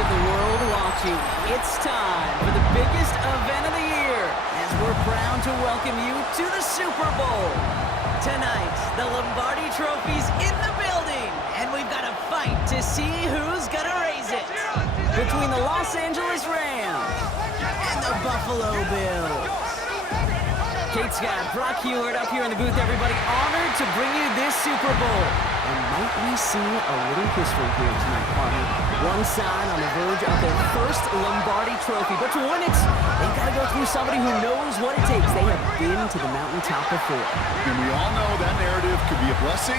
of the world watching. It's time for the biggest event of the year as we're proud to welcome you to the Super Bowl. Tonight, the Lombardi Trophy's in the building, and we've got a fight to see who's gonna raise it. Between the Los Angeles Rams and the Buffalo Bills. Kate Scott, Brock Heward up here in the booth, everybody. Honored to bring you this Super Bowl. And might we see a little history here tonight, partner? One side on the verge of their first Lombardi Trophy. But to win it, they've got to go through somebody who knows what it takes. They have been to the mountaintop before. And we all know that narrative could be a blessing,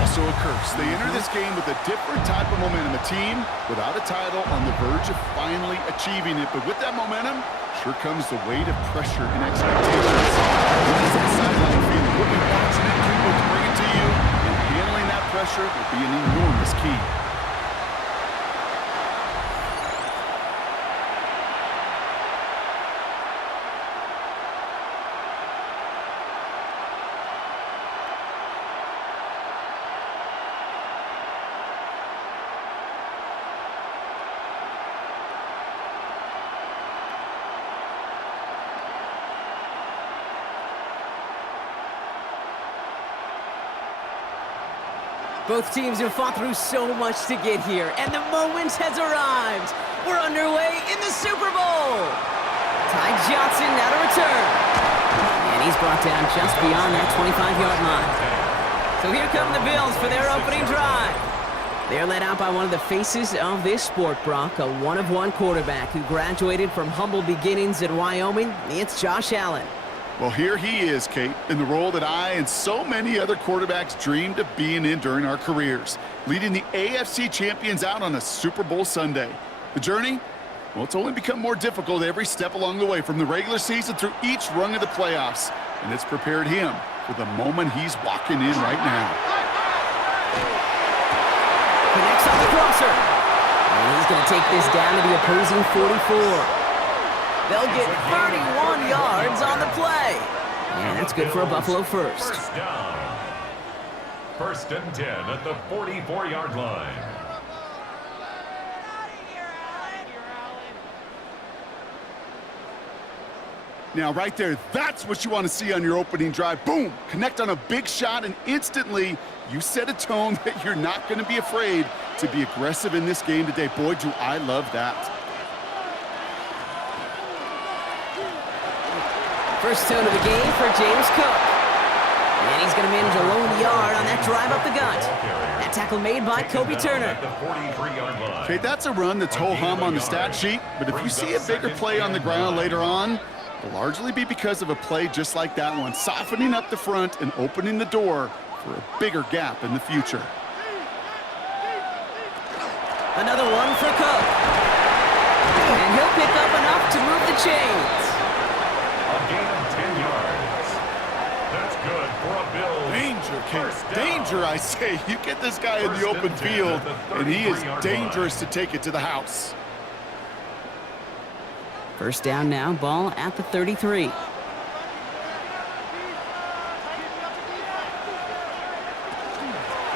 also a curse. They enter this game with a different type of momentum. A team without a title on the verge of finally achieving it. But with that momentum, sure comes the weight of pressure and expectations. What is that sideline feeling? We'll be watching it, people to bring it to you, and handling that pressure will be an enormous key. Both teams have fought through so much to get here, and the moment has arrived. We're underway in the Super Bowl. Ty Johnson now to return. And he's brought down just beyond that 25-yard line. So here come the Bills for their opening drive. They're led out by one of the faces of this sport, Brock, a one-of-one quarterback who graduated from humble beginnings in Wyoming. It's Josh Allen. Well, here he is, Kate, in the role that I and so many other quarterbacks dreamed of being in during our careers, leading the AFC champions out on a Super Bowl Sunday. The journey? Well, it's only become more difficult every step along the way, from the regular season through each rung of the playoffs, and it's prepared him for the moment he's walking in right now. Connects on the crosser. And he's going to take this down to the opposing 44. They'll get 31 yards on the play. And that's good for a Buffalo first. First down. First and 10 at the 44-yard line. Now, right there, that's what you want to see on your opening drive. Boom! Connect on a big shot, and instantly you set a tone that you're not going to be afraid to be aggressive in this game today. Boy, do I love that. First tone of the game for James Cook. And he's going to manage a lone yard on that drive up the gut. That tackle made by Kobe Turner. Okay, that's a run that's ho-hum on the stat sheet, but if you see a bigger play on the ground later on, it'll largely be because of a play just like that one, softening up the front and opening the door for a bigger gap in the future. Another one for Cook. And he'll pick up enough to move the chains. A gain of 10 yards. That's good for a Bills. Danger, Kate. Danger, I say. You get this guy in the open field, and he is dangerous to take it to the house. First down now, ball at the 33.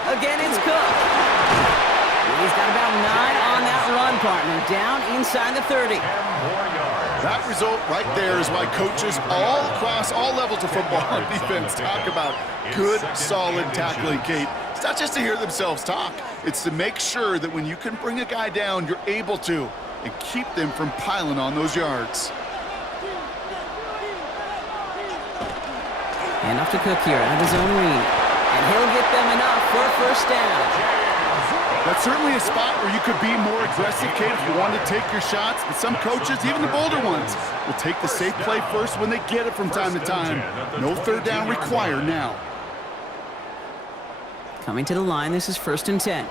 Again, it's Cook. He's got about 9 on that run, partner. Down inside the 30. 10 more yards. That result right there is why coaches all across all levels of football and defense talk about good, solid tackling, Kate. It's not just to hear themselves talk. It's to make sure that when you can bring a guy down, you're able to, and keep them from piling on those yards. And off to Cook here out of his own read. And he'll get them enough for a first down. That's certainly a spot where you could be more aggressive, Kate, if you want to take your shots. But some coaches, even the bolder ones, will take the safe play first when they get it from time to time. No third down required now. Coming to the line, this is first and 10.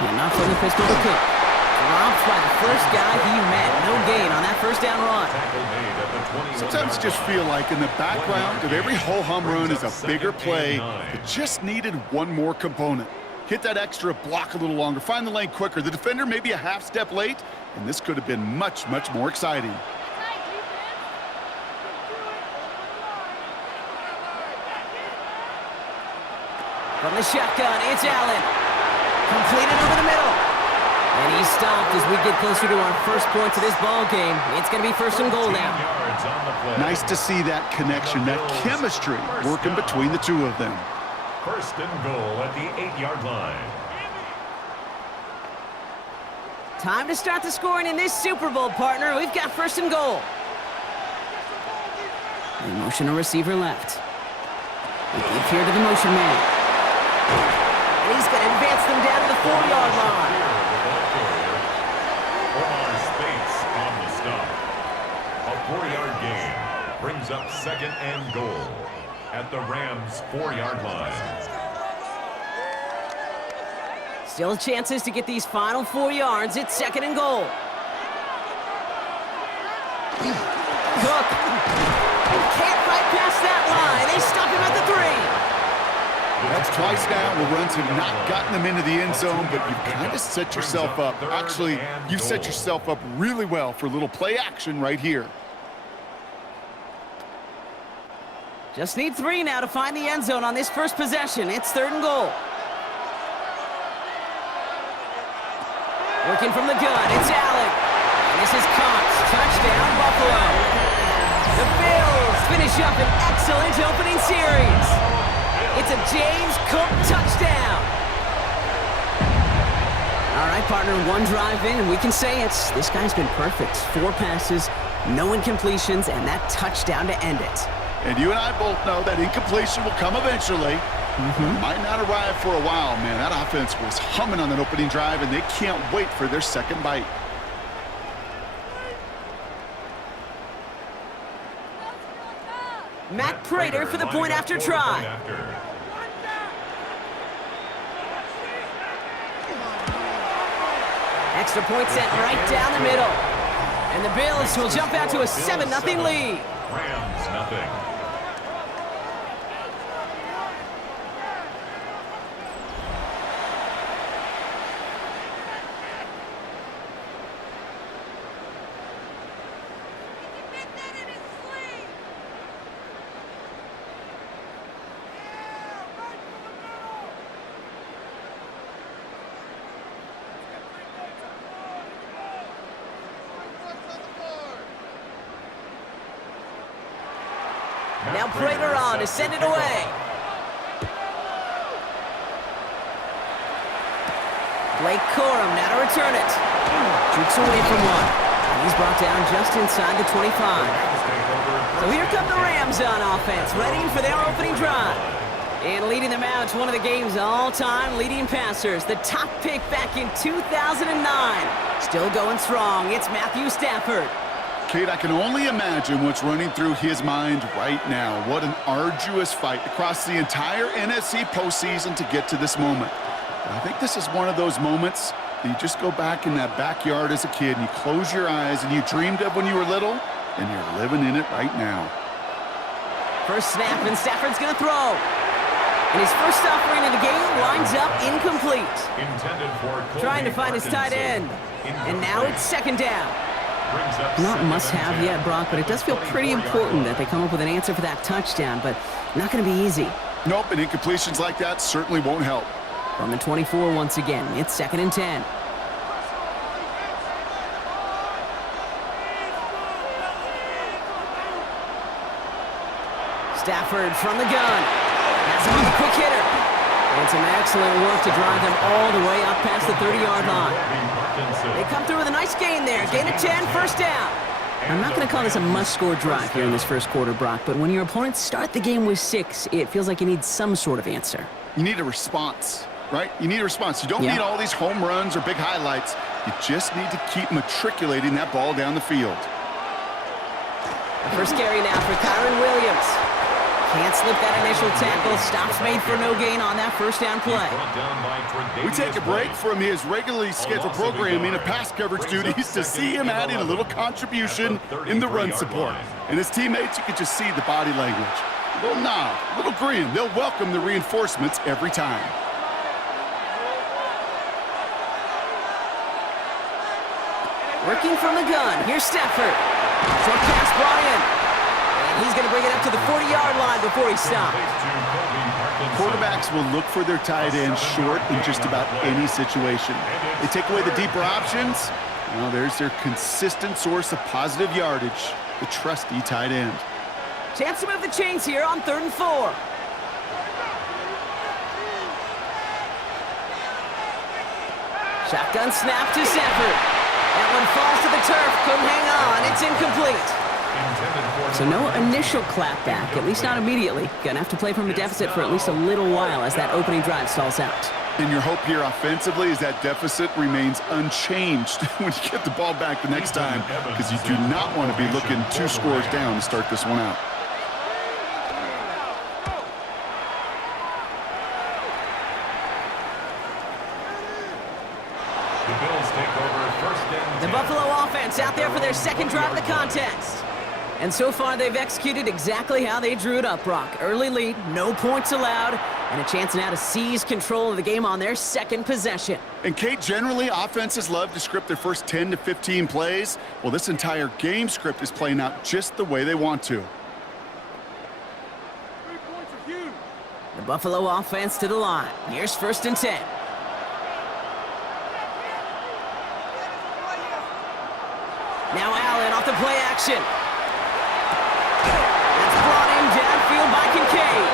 And not from the pistol to Cook. Dropped by the first guy he met. No gain on that first down run. Sometimes you just feel like in the background of every ho-hum run is a bigger play that just needed one more component. Hit that extra block a little longer. Find the lane quicker. The defender may be a half step late, and this could have been much, much more exciting. From the shotgun, it's Allen. Completed over the middle. And he's stopped as we get closer to our first points of this ball game. It's going to be first and goal now. Nice to see that connection, that chemistry working between the two of them. First and goal at the 8-yard line. Time to start the scoring in this Super Bowl, partner. We've got first and goal. They motion a receiver left. They give here to the motion man. And he's going to advance them down to the 4-yard line. Omar Spates on the stop. A 4-yard gain brings up second and goal at the Rams' 4-yard line. Still chances to get these final 4 yards. It's second and goal. Cook. Can't fight past that line. They stop him at the 3. That's twice now where runs have not gotten them into the end zone, but you've kind of set yourself up. Actually, you've set yourself up really well for a little play action right here. Just need 3 now to find the end zone on this first possession. It's third and goal. Working from the gun, it's Allen. And this is caught. Touchdown, Buffalo. The Bills finish up an excellent opening series. It's a James Cook touchdown. All right, partner, 1 drive in, and we can say this guy's been perfect. 4 passes, no incompletions, and that touchdown to end it. And you and I both know that incompletion will come eventually. Might not arrive for a while, man. That offense was humming on that opening drive, and they can't wait for their second bite. Matt Prater for the point after try. Extra point sent right down the middle. And the Bills will jump out to a 7-0 lead. Rams nothing. Now Prater on to send it away. Blake Corum now to return it. Shoots away from one. And he's brought down just inside the 25. So here come the Rams on offense, ready for their opening drive. And leading them out to one of the game's all-time leading passers, the top pick back in 2009. Still going strong, it's Matthew Stafford. Kate, I can only imagine what's running through his mind right now. What an arduous fight across the entire NFC postseason to get to this moment. But I think this is one of those moments that you just go back in that backyard as a kid and you close your eyes and you dreamed of when you were little, and you're living in it right now. First snap, and Stafford's going to throw. And his first offering of the game winds up incomplete. Trying to find his tight end. And now it's second down. Not must-have yet, Brock, but it does feel pretty important that they come up with an answer for that touchdown, but not going to be easy. Nope, and incompletions like that certainly won't help. From the 24 once again, it's second and 10. Stafford from the gun. Has him on the quick hitter. And some excellent work to drive them all the way up past the 30-yard line. They come through with a nice gain there. Gain of 10, first down. I'm not going to call this a must-score drive here in this first quarter, Brock, but when your opponents start the game with 6, it feels like you need some sort of answer. You need a response, right? You need a response. You don't need all these home runs or big highlights. You just need to keep matriculating that ball down the field. The first carry now for Kyron Williams. Can't slip that initial tackle. Stops made for no gain on that first down play. We take a break from his regularly scheduled programming of pass coverage duties to see him adding a little contribution in the run support. And his teammates, you can just see the body language. A little nod, a little grin. They'll welcome the reinforcements every time. Working from the gun. Here's Stafford. Short pass brought in. And he's going to bring bring it up to the 40-yard line before he stopped. Quarterbacks will look for their tight end short in just about any situation. They take away the deeper options. Well, there's their consistent source of positive yardage, the trusty tight end. Chance to move the chains here on 3rd and 4. Shotgun snap to Stafford. That one falls to the turf. Couldn't hang on. It's incomplete. So no initial clapback, at least not immediately. Gonna have to play from a deficit for at least a little while as that opening drive stalls out. And your hope here offensively is that deficit remains unchanged when you get the ball back the next time, because you do not want to be looking 2 scores down to start this one out. The Bills take over 1st and 10. The Buffalo offense out there for their second drive of the contest. And so far, they've executed exactly how they drew it up, Brock. Early lead, no points allowed, and a chance now to seize control of the game on their second possession. And, Kate, generally, offenses love to script their first 10 to 15 plays. Well, this entire game script is playing out just the way they want to. 3 points are huge. The Buffalo offense to the line. Here's 1st and 10. Now Allen off the play action. That's brought in downfield by Kincaid.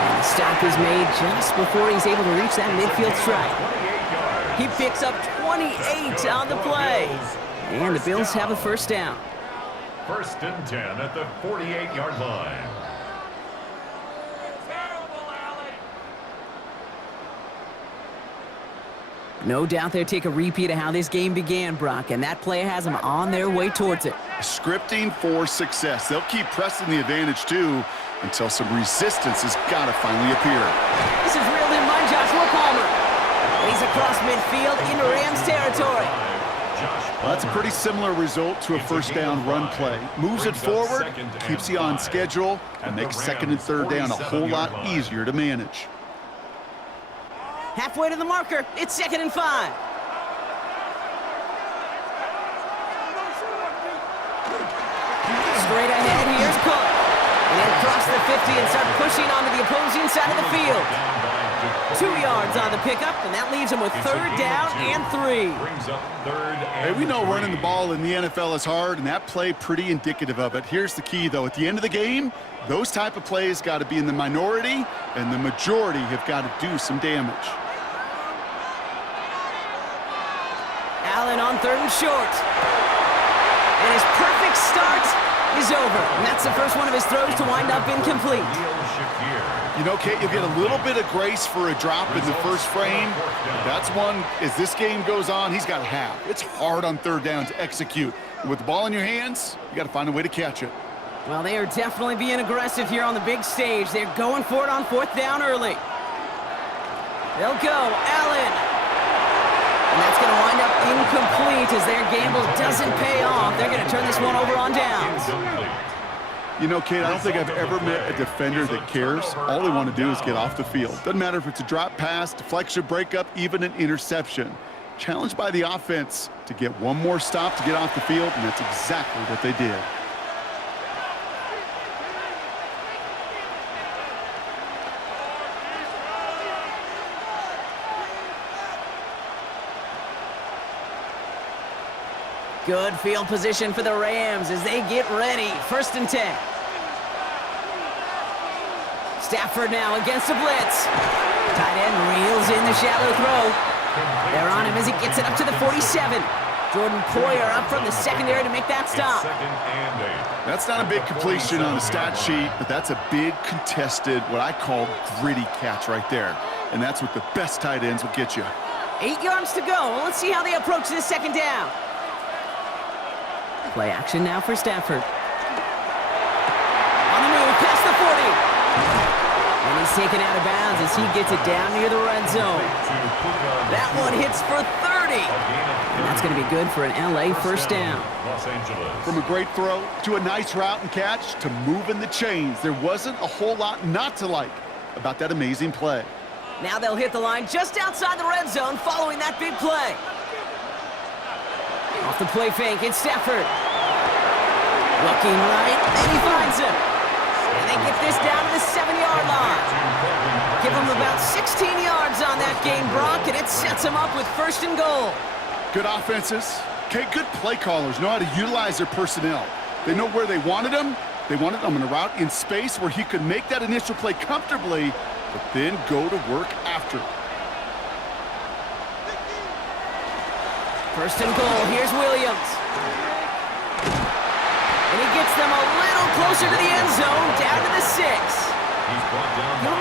And the stop is made just before he's able to reach that midfield strike. He picks up 28 on the play. And the Bills have a 1st down. 1st and 10 at the 48-yard line. No doubt they'll take a repeat of how this game began, Brock, and that play has them on their way towards it. Scripting for success. They'll keep pressing the advantage, too, until some resistance has got to finally appear. This is reeled in by Joshua Palmer. He's across midfield into Rams territory. Well, that's a pretty similar result to a 1st down run play. Moves it forward, keeps you on schedule, and makes 2nd and 3rd down a whole lot easier to manage. Halfway to the marker, it's 2nd and 5. Straight ahead, here's Cook. And across the 50 and start pushing onto the opposing side of the field. 2 yards on the pickup, and that leaves him with 3rd down and 3. Hey, we know running the ball in the NFL is hard, and that play pretty indicative of it. Here's the key, though. At the end of the game, those type of plays got to be in the minority, and the majority have got to do some damage. Allen on 3rd and short. And his perfect start is over. And that's the first one of his throws to wind up incomplete. You know, Kate, you'll get a little bit of grace for a drop in the first frame. That's one, as this game goes on, he's got to have. It's hard on 3rd down to execute. And with the ball in your hands, you got to find a way to catch it. Well, they are definitely being aggressive here on the big stage. They're going for it on 4th down early. They'll go. Allen. And that's going to wind up incomplete as their gamble doesn't pay off. They're going to turn this one over on downs. You know, Kate, I don't think I've ever met a defender that cares. All they want to do is get off the field. Doesn't matter if it's a drop pass, deflection, breakup, even an interception. Challenged by the offense to get one more stop to get off the field, and that's exactly what they did. Good field position for the Rams as they get ready. 1st and 10. Stafford now against the blitz. Tight end reels in the shallow throw. They're on him as he gets it up to the 47. Jordan Poyer up from the secondary to make that stop. That's not a big completion on the stat sheet, but that's a big contested, what I call gritty catch right there. And that's what the best tight ends will get you. 8 yards to go. Well, let's see how they approach this 2nd down. Play action now for Stafford. On the move, past the 40. And he's taken out of bounds as he gets it down near the red zone. That one hits for 30. And that's going to be good for an LA 1st down. From a great throw to a nice route and catch to moving the chains, there wasn't a whole lot not to like about that amazing play. Now they'll hit the line just outside the red zone following that big play. Off the play fake, it's Stafford. Looking right, and he finds him. they get this down to the 7-yard line. Give them about 16 yards on that gain, Brock, and it sets them up with 1st and goal. Good offenses. Okay, good play callers know how to utilize their personnel. They know where they wanted them. They wanted them in a route in space where he could make that initial play comfortably, but then go to work after. 1st and goal. Here's Williams. And he gets them a little closer to the end zone, down to the 6.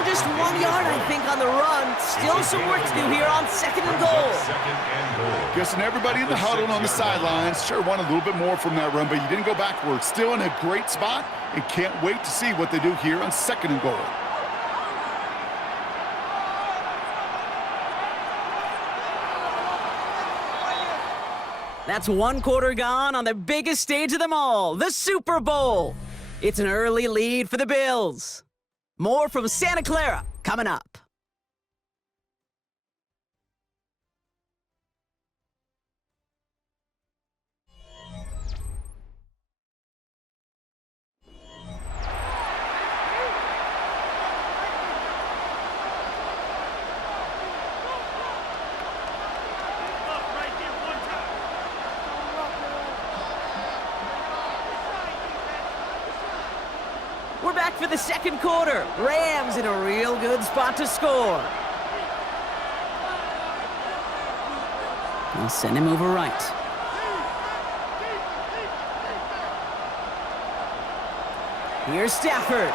Just 1 yard, I think, on the run. Still some work to do here on 2nd and goal. Guessing everybody in the huddle and on the sidelines sure want a little bit more from that run, but you didn't go backwards. Still in a great spot, and can't wait to see what they do here on 2nd and goal. That's 1 quarter gone on the biggest stage of them all, the Super Bowl. It's an early lead for the Bills. More from Santa Clara coming up. We're back for the 2nd quarter. Rams in a real good spot to score. They'll send him over right. Here's Stafford.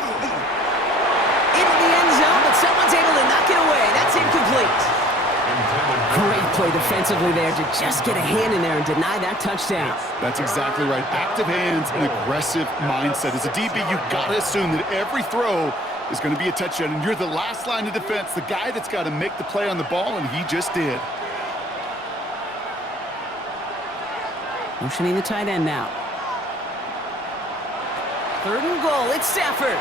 Into the end zone, but someone's able to knock it away. That's incomplete. Great play defensively there to just get a hand in there and deny that touchdown. That's exactly right. Active hands and aggressive mindset. As a DB, you've got to assume that every throw is going to be a touchdown, and you're the last line of defense, the guy that's got to make the play on the ball, and he just did. Motioning the tight end now. 3rd and goal. It's Stafford.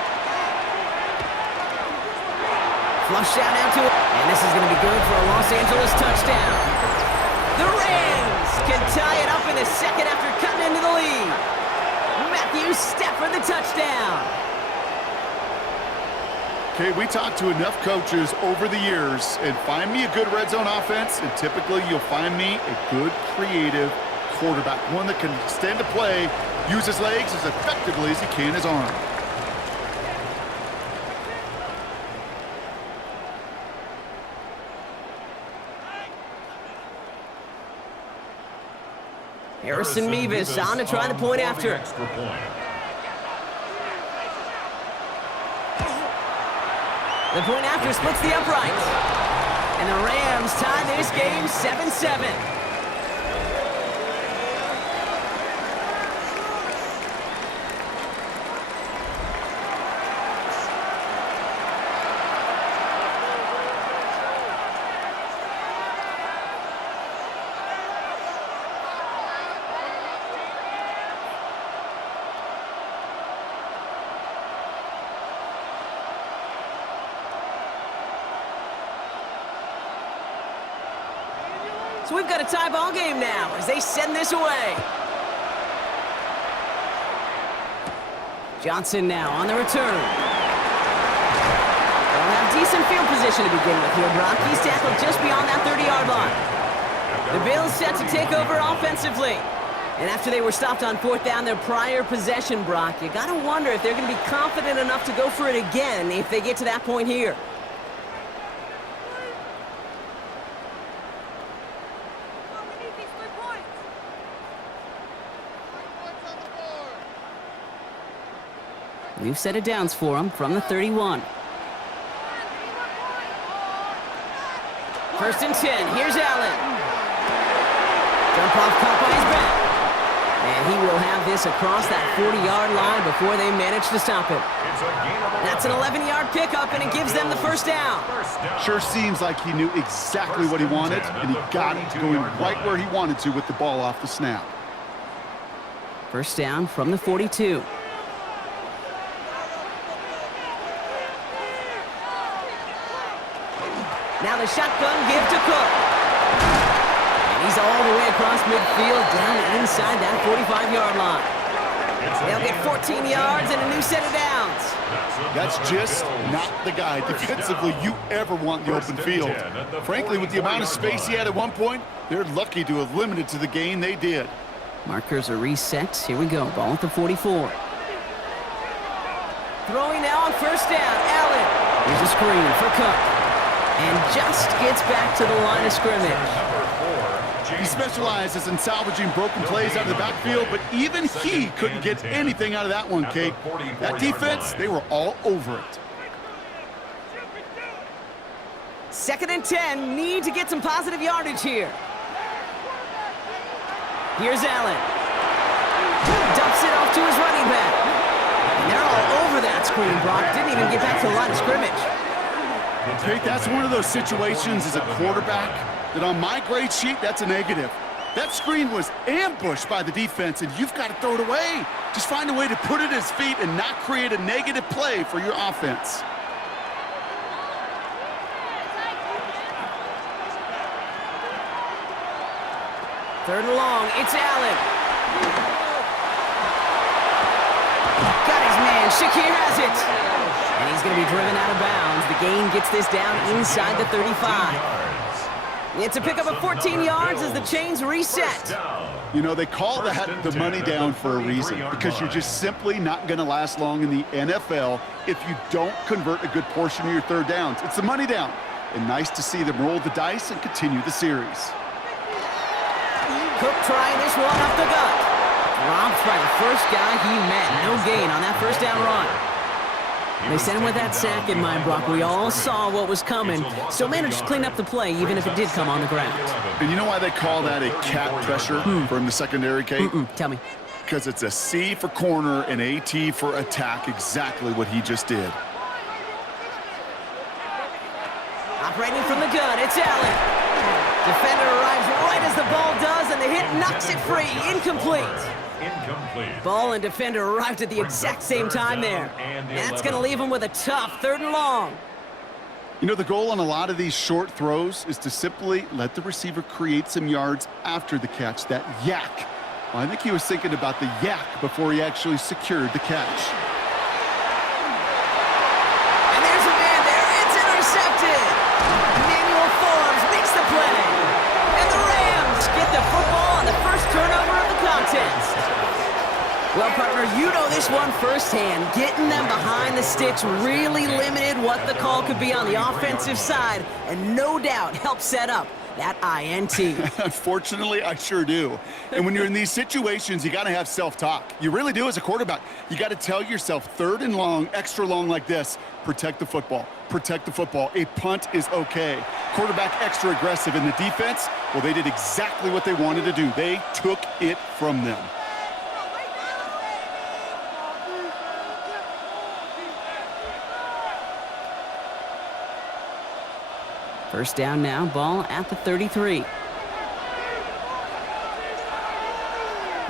Flush out now to it. And this is going to be good for a Los Angeles touchdown. The Rams can tie it up in the 2nd after cutting into the lead. Matthew Stafford, the touchdown. Okay, we talked to enough coaches over the years, and find me a good red zone offense, and typically you'll find me a good creative quarterback, one that can stand to play, use his legs as effectively as he can his arm. Harrison Mevis on to try the point after. The point after splits the uprights. And the Rams tie this game 7-7. So we've got a tie ball game now as they send this away. Johnson now on the return. They'll have decent field position to begin with here, Brock. He's tackled just beyond that 30-yard line. The Bills set to take over offensively. And after they were stopped on 4th down their prior possession, Brock, you got to wonder if they're going to be confident enough to go for it again if they get to that point here. We've set it downs for him from the 31. 1st and 10. Here's Allen. Jump off caught by his back. And he will have this across that 40-yard line before they manage to stop it. That's an 11-yard pickup, and it gives them the 1st down. Sure seems like he knew exactly what he wanted, and he got it going right where he wanted to with the ball off the snap. 1st down from the 42. Now the shotgun give to Cook. And he's all the way across midfield, down inside that 45-yard line. They'll get 14 yards and a new set of downs. That's just not the guy defensively you ever want in the open field. Frankly, with the amount of space he had at one point, they're lucky to have limited to the gain they did. Markers are reset. Here we go. Ball at the 44. Throwing now on first down. Allen. Here's a screen for Cook. And just gets back to the line of scrimmage. He specializes in salvaging broken plays out of the backfield, but even he couldn't get anything out of that one, Kate. That defense, they were all over it. 2nd and 10. Need to get some positive yardage here. Here's Allen. Dumps it off to his running back. And they're all over that screen, Brock. Didn't even get back to the line of scrimmage. Kate, that's one of those situations as a quarterback that on my grade sheet, that's a negative. That screen was ambushed by the defense, and you've got to throw it away. Just find a way to put it at his feet and not create a negative play for your offense. Third and long, it's Allen. Got his man, Shakir has it. And he's going to be driven out of bounds. The gain gets this down inside the 35. It's a pickup of 14 yards as the chains reset. You know, they call that the money down for a reason, because you're just simply not going to last long in the NFL if you don't convert a good portion of your third downs. It's the money down. And nice to see them roll the dice and continue the series. Cook trying this one up the gut. Dropped by the first guy he met. No gain on that first down run. They sent him with that sack in mind, Brock. We all saw what was coming. Still managed to clean up the play, even if it did come on the ground. And you know why they call that a cat pressure from the secondary, Kate? Tell me. Because it's a C for corner and a T for attack, exactly what he just did. Operating from the gun, it's Allen. Defender arrives right as the ball does, and the hit knocks it free. Incomplete. Ball and defender arrived at the exact same time there. That's going to leave him with a tough 3rd and long. You know, the goal on a lot of these short throws is to simply let the receiver create some yards after the catch, that yak. Well, I think he was thinking about the yak before he actually secured the catch. And there's a man there. It's intercepted. Emmanuel Forbes makes the play. And the Rams get the football on the first turnover of the contest. Well, partner, you know this one firsthand. Getting them behind the sticks really limited what the call could be on the offensive side, and no doubt helped set up that INT. Unfortunately, I sure do. And when you're in these situations, you got to have self-talk. You really do as a quarterback. You got to tell yourself 3rd and long, extra long like this, protect the football. Protect the football. A punt is okay. Quarterback extra aggressive in the defense, well, they did exactly what they wanted to do. They took it from them. First down now, ball at the 33.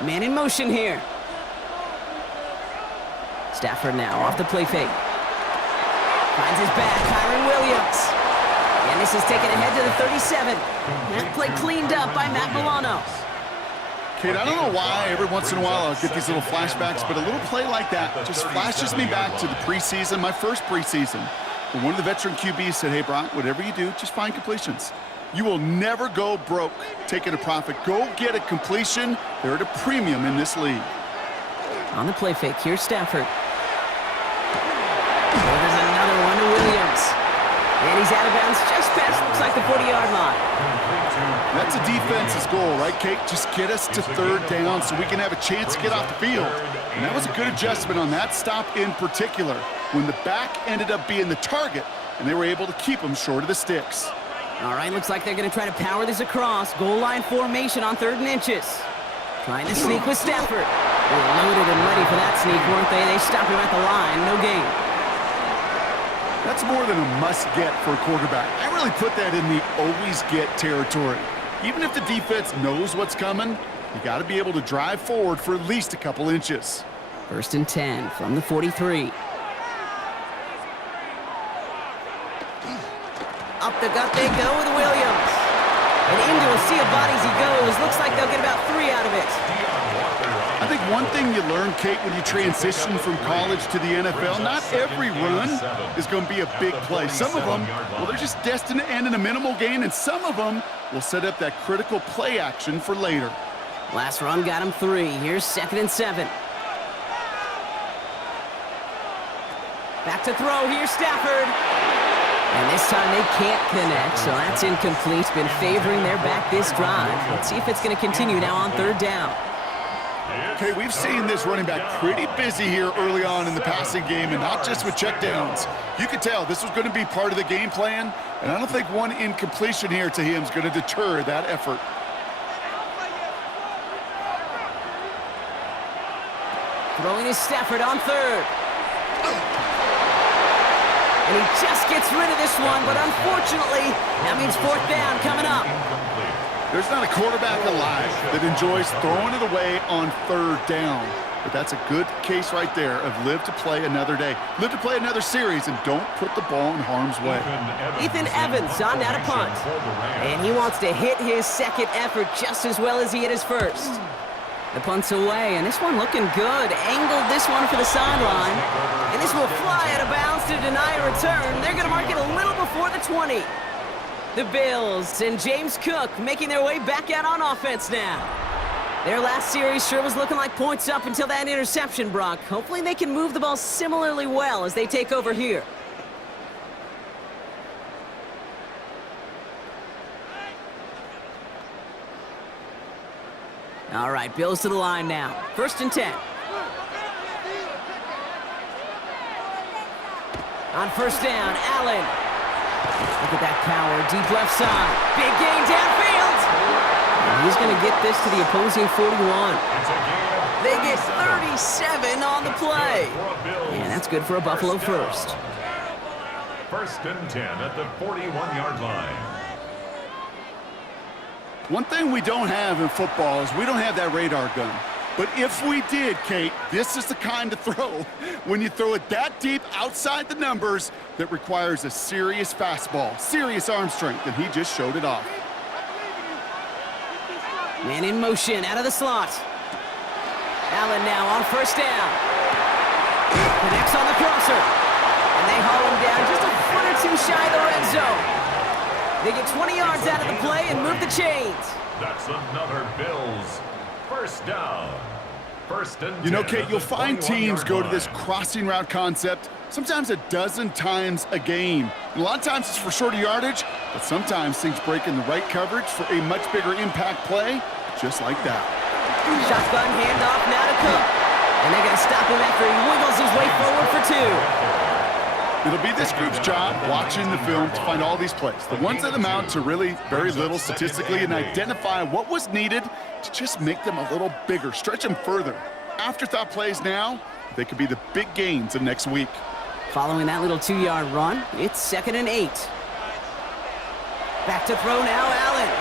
Man in motion here. Stafford now off the play fake. Finds his back, Kyron Williams. And this is taken ahead to the 37. That play cleaned up by Matt Milano. Kate, I don't know why every once in a while I'll get these little flashbacks, but a little play like that just flashes me back to the preseason, my first preseason. One of the veteran QBs said, hey, Brock, whatever you do, just find completions. You will never go broke taking a profit. Go get a completion. They're at a premium in this league. On the play fake, here's Stafford. There's another one to Williams. And he's out of bounds just past, looks like the 40-yard line. That's a defense's goal, right, Kate? Just get us to 3rd down so we can have a chance to get off the field. And that was a good adjustment on that stop in particular, when the back ended up being the target, and they were able to keep him short of the sticks. All right, looks like they're going to try to power this across. Goal line formation on 3rd and inches. Trying to sneak with Stafford. They were loaded and ready for that sneak, weren't they? They stopped him at the line. No gain. That's more than a must-get for a quarterback. I really put that in the always-get territory. Even if the defense knows what's coming, you got to be able to drive forward for at least a couple inches. 1st and 10 from the 43. Up the gut they go with Williams. And into a sea of bodies he goes. Looks like they'll get about 3 out of it. I think one thing you learn, Kate, when you transition from college to the NFL, not every run is going to be a big play. Some of them, well, they're just destined to end in a minimal gain, and some of them will set up that critical play action for later. Last run got him 3. Here's 2nd and 7. Back to throw. Here's Stafford. And this time they can't connect, so that's incomplete. Been favoring their back this drive. Let's see if it's going to continue now on 3rd down. Okay, we've seen this running back pretty busy here early on in the passing game, and not just with checkdowns. You could tell this was going to be part of the game plan, and I don't think one incompletion here to him is going to deter that effort. Throwing is Stafford on 3rd. And he just gets rid of this one, but unfortunately, that means 4th down coming up. There's not a quarterback alive that enjoys throwing it away on 3rd down. But that's a good case right there of live to play another day. Live to play another series and don't put the ball in harm's way. Ethan Evans on that a punt. And he wants to hit his 2nd effort just as well as he hit his 1st. The punt's away, and this one looking good. Angled this one for the sideline. And this will fly out of bounds to deny a return. They're going to mark it a little before the 20. The Bills and James Cook making their way back out on offense now. Their last series sure was looking like points up until that interception, Brock. Hopefully they can move the ball similarly well as they take over here. All right, Bills to the line now. 1st and 10. On 1st down, Allen. Look at that power, deep left side. Big gain downfield. And he's going to get this to the opposing 41. They get 37 on the play. And that's good for a Buffalo 1st. 1st and 10 at the 41-yard line. One thing we don't have in football is we don't have that radar gun. But if we did, Kate, this is the kind of throw, when you throw it that deep outside the numbers, that requires a serious fastball, serious arm strength, and he just showed it off. Man in motion, out of the slot. Allen now on 1st down. Connects on the crosser. And they haul him down just a foot or 2 shy of the red zone. They get 20 yards out of the play and move the chains. That's another Bills 1st down. 1st and 10. You know, Kate, you'll find teams go to this crossing route concept sometimes a dozen times a game. And a lot of times it's for shorter yardage, but sometimes things break in the right coverage for a much bigger impact play, just like that. Shotgun handoff now to Cook. And they're going to stop him after he wiggles his way forward for 2. It'll be this group's job watching the film to find all these plays, the ones that amount to really very little statistically, and identify what was needed to just make them a little bigger, stretch them further. Afterthought plays now, they could be the big gains of next week. Following that little 2-yard run, it's 2nd and 8. Back to throw now, Allen.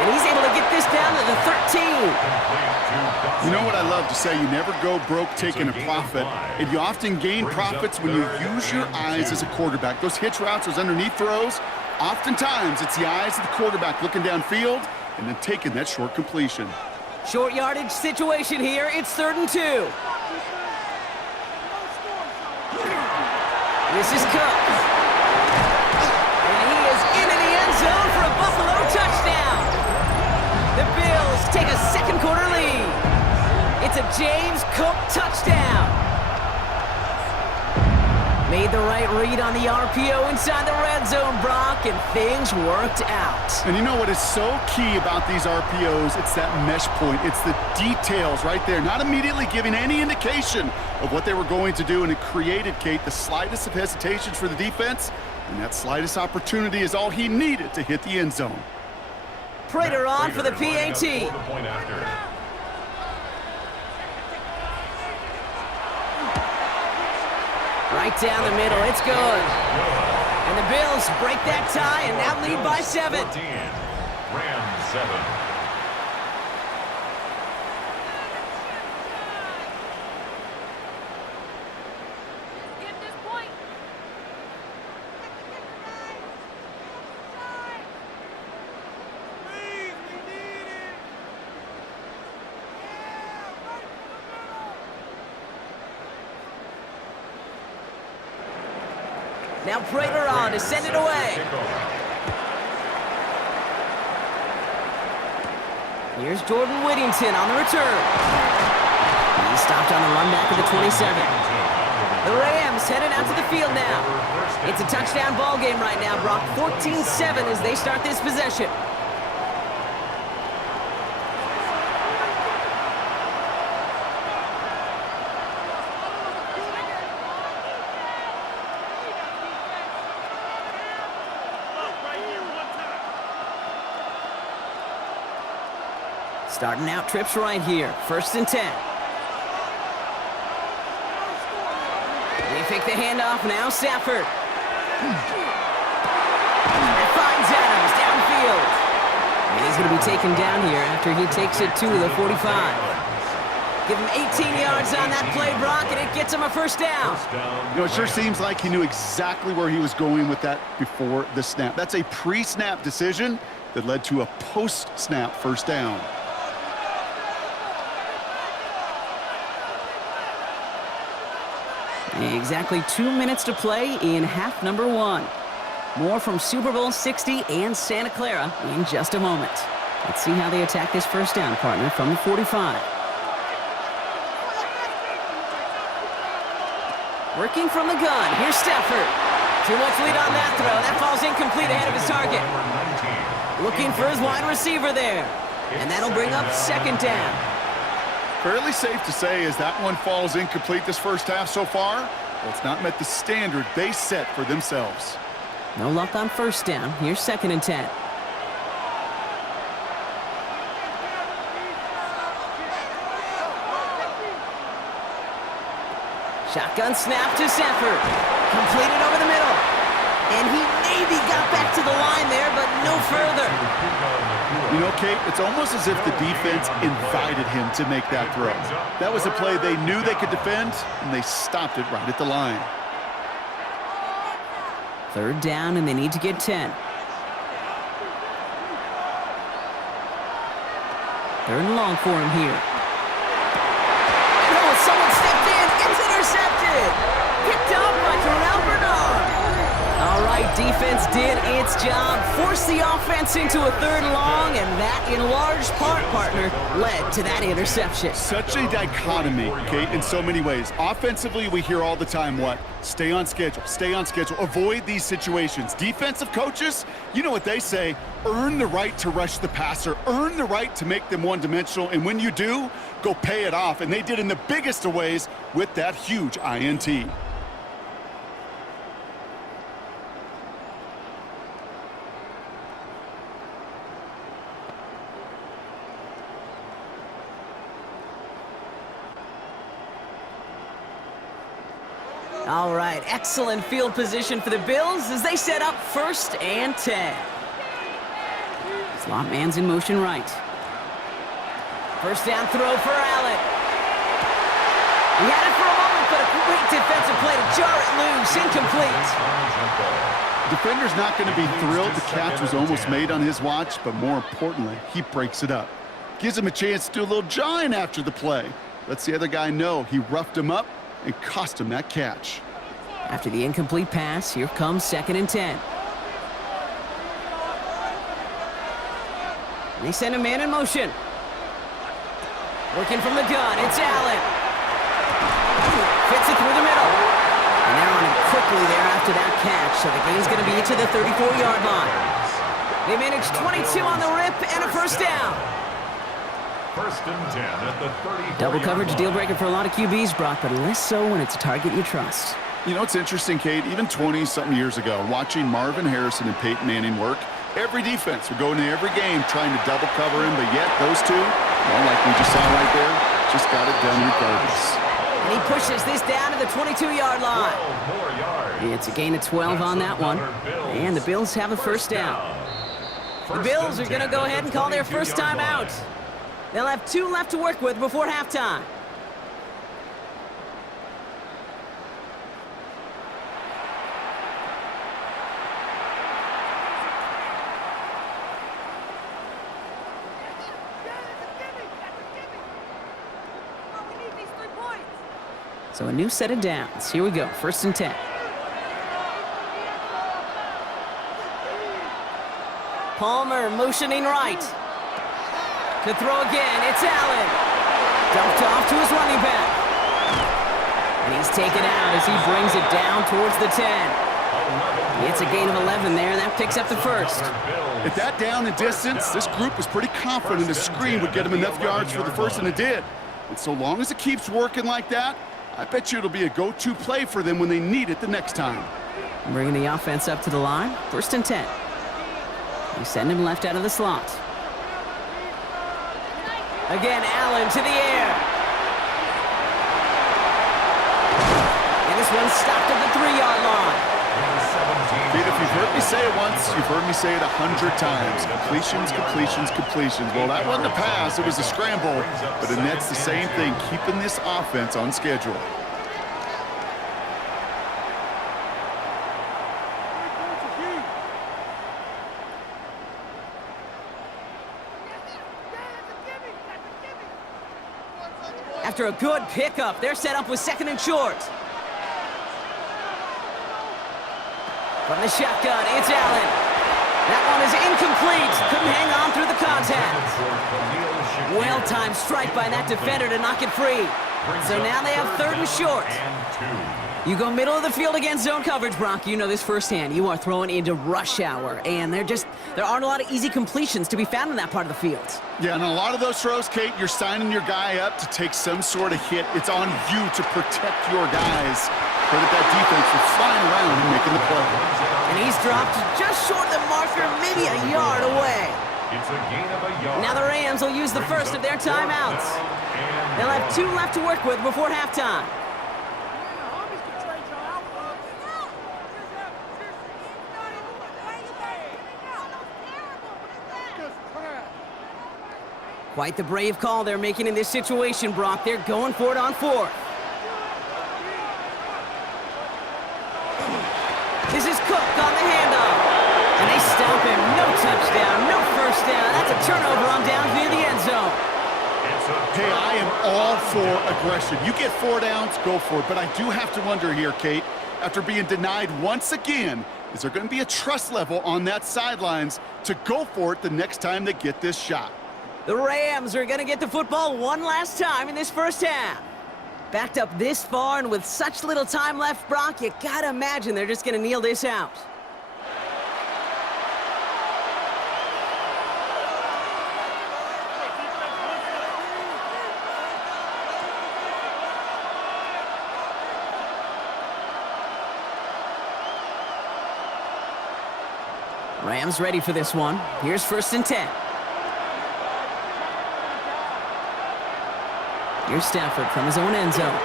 And he's able to get this down to the 13. You know what I love to say, you never go broke taking a profit, and you often gain profits when you use your eyes as a quarterback. Those hitch routes, those underneath throws, oftentimes it's the eyes of the quarterback looking downfield and then taking that short completion. Short yardage situation here, it's 3rd and 2. This is Cook. And he is into the end zone for a Buffalo touchdown. The Bills take a 2nd quarter lead. It's a James Cook touchdown. Made the right read on the RPO inside the red zone, Brock, and things worked out. And you know what is so key about these RPOs? It's that mesh point. It's the details right there, not immediately giving any indication of what they were going to do, and it created, Kate, the slightest of hesitations for the defense, and that slightest opportunity is all he needed to hit the end zone. Prater on for the PAT. Right down the middle, it's good. And the Bills break that tie and now lead by 7. 14, Rams 7. Now Prater on to send it away. Here's Jordan Whittington on the return. He stopped on the run back of the 27. The Rams headed out to the field now. It's a touchdown ball game right now, Brock. 14-7 as they start this possession. Starting out trips right here. 1st and 10. They fake the handoff. Now Stafford. That finds Adams downfield. And he's going to be taken down here after he takes it to the 45. Give him 18 yards on that play, Brock, and it gets him a 1st down. You know, it sure seems like he knew exactly where he was going with that before the snap. That's a pre-snap decision that led to a post-snap 1st down. Exactly 2 minutes to play in half number 1. More from Super Bowl 60 and Santa Clara in just a moment. Let's see how they attack this 1st down, partner, from the 45. Working from the gun. Here's Stafford. Too much lead on that throw. That falls incomplete ahead of his target. Looking for his wide receiver there. And that'll bring up 2nd down. Fairly safe to say as that one falls incomplete this 1st half so far, well, it's not met the standard they set for themselves. No luck on 1st down. Here's 2nd and 10. Shotgun snap to Stafford. Completed over the middle. And he maybe got back to the line there, but no further. You know, Kate, it's almost as if the defense invited him to make that throw. That was a play they knew they could defend, and they stopped it right at the line. 3rd down, and they need to get 10. 3rd and long for him here. Oh, someone stepped in. It's intercepted. Picked up by Terrell Bernard. All right, defense did its job. Forced the offense into a 3rd and long, and that, in large part, partner, led to that interception. Such a dichotomy, Kate, in so many ways. Offensively, we hear all the time what? Stay on schedule, avoid these situations. Defensive coaches, you know what they say, earn the right to rush the passer, earn the right to make them one-dimensional, and when you do, go pay it off. And they did in the biggest of ways with that huge INT. All right, excellent field position for the Bills as they set up 1st and 10. Slot man's in motion right. 1st down throw for Allen. He had it for a moment, but a great defensive play to jar it loose. Incomplete. Defender's not going to be thrilled the catch was almost made on his watch, but more importantly, he breaks it up. Gives him a chance to do a little jawing after the play. Lets the other guy know he roughed him up and cost him that catch. After the incomplete pass, here comes 2nd and 10. They send a man in motion. Working from the gun, it's Allen. Fits it through the middle. And they're on him quickly there after that catch, so the game's going to be to the 34-yard line. They managed 22 on the rip and a 1st down. 1st and 10 at the 34. Double coverage deal breaker for a lot of QBs, Brock, but less so when it's a target you trust. You know, it's interesting, Kate, even 20-something years ago, watching Marvin Harrison and Peyton Manning work, every defense would go into every game trying to double cover him, but yet those two, well, like we just saw right there, just got it done regardless. And he pushes this down to the 22-yard line. It's a gain of 12 on that one, and the Bills have a 1st down. The Bills are going to go ahead and call their 1st time out. They'll have 2 left to work with before halftime. So a new set of downs. Here we go, 1st and 10. Palmer motioning right. To throw again, it's Allen. Dumped off to his running back. And he's taken out as he brings it down towards the 10. It's a gain of 11 there, and that picks up the first. At that down and distance, this group was pretty confident the screen would get him enough yards for the first, and it did. And so long as it keeps working like that, I bet you it'll be a go-to play for them when they need it the next time. Bringing the offense up to the line, 1st and 10. You send him left out of the slot. Again, Allen to the air. And this one's stopped at the 3-yard line. Kid, if you've heard me say it once, you've heard me say it 100 times. Completions, completions, completions. Well, that wasn't a pass, it was a scramble. But it nets the same thing, keeping this offense on schedule. After a good pickup, they're set up with 2nd and short. From the shotgun, it's Allen. That one is incomplete. Couldn't hang on through the contact. Well-timed strike by that defender to knock it free. So now they have 3rd and short. You go middle of the field against zone coverage, Brock. You know this firsthand. You are throwing into rush hour, and there aren't a lot of easy completions to be found in that part of the field. Yeah, and a lot of those throws, Kate, you're signing your guy up to take some sort of hit. It's on you to protect your guys. Credit that defense for flying around and making the play. And he's dropped just short of the marker, maybe a yard away. It's a gain of a yard. Now the Rams will use the first of their timeouts. They'll have 2 left to work with before halftime. Quite the brave call they're making in this situation, Brock. They're going for it on 4th. This is Cook on the handoff. And they stomp him. No touchdown, no first down. That's a turnover on down near the end zone. Hey, I am all for aggression. You get 4 downs, go for it. But I do have to wonder here, Kate, after being denied once again, is there going to be a trust level on that sidelines to go for it the next time they get this shot? The Rams are going to get the football one last time in this first half. Backed up this far and with such little time left, Brock, you got to imagine they're just going to kneel this out. Rams ready for this one. Here's 1st and 10. Here's Stafford from his own end zone.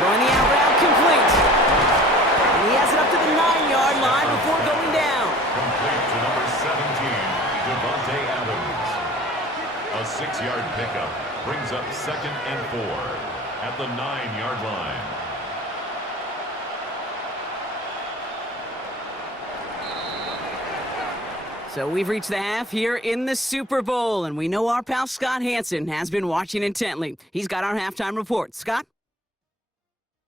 Throwing the out route complete. And he has it up to the 9-yard line before going down. Complete to number 17, Devontae Adams. A 6-yard pickup brings up 2nd and 4 at the 9-yard line. So we've reached the half here in the Super Bowl, and we know our pal Scott Hansen has been watching intently. He's got our halftime report. Scott?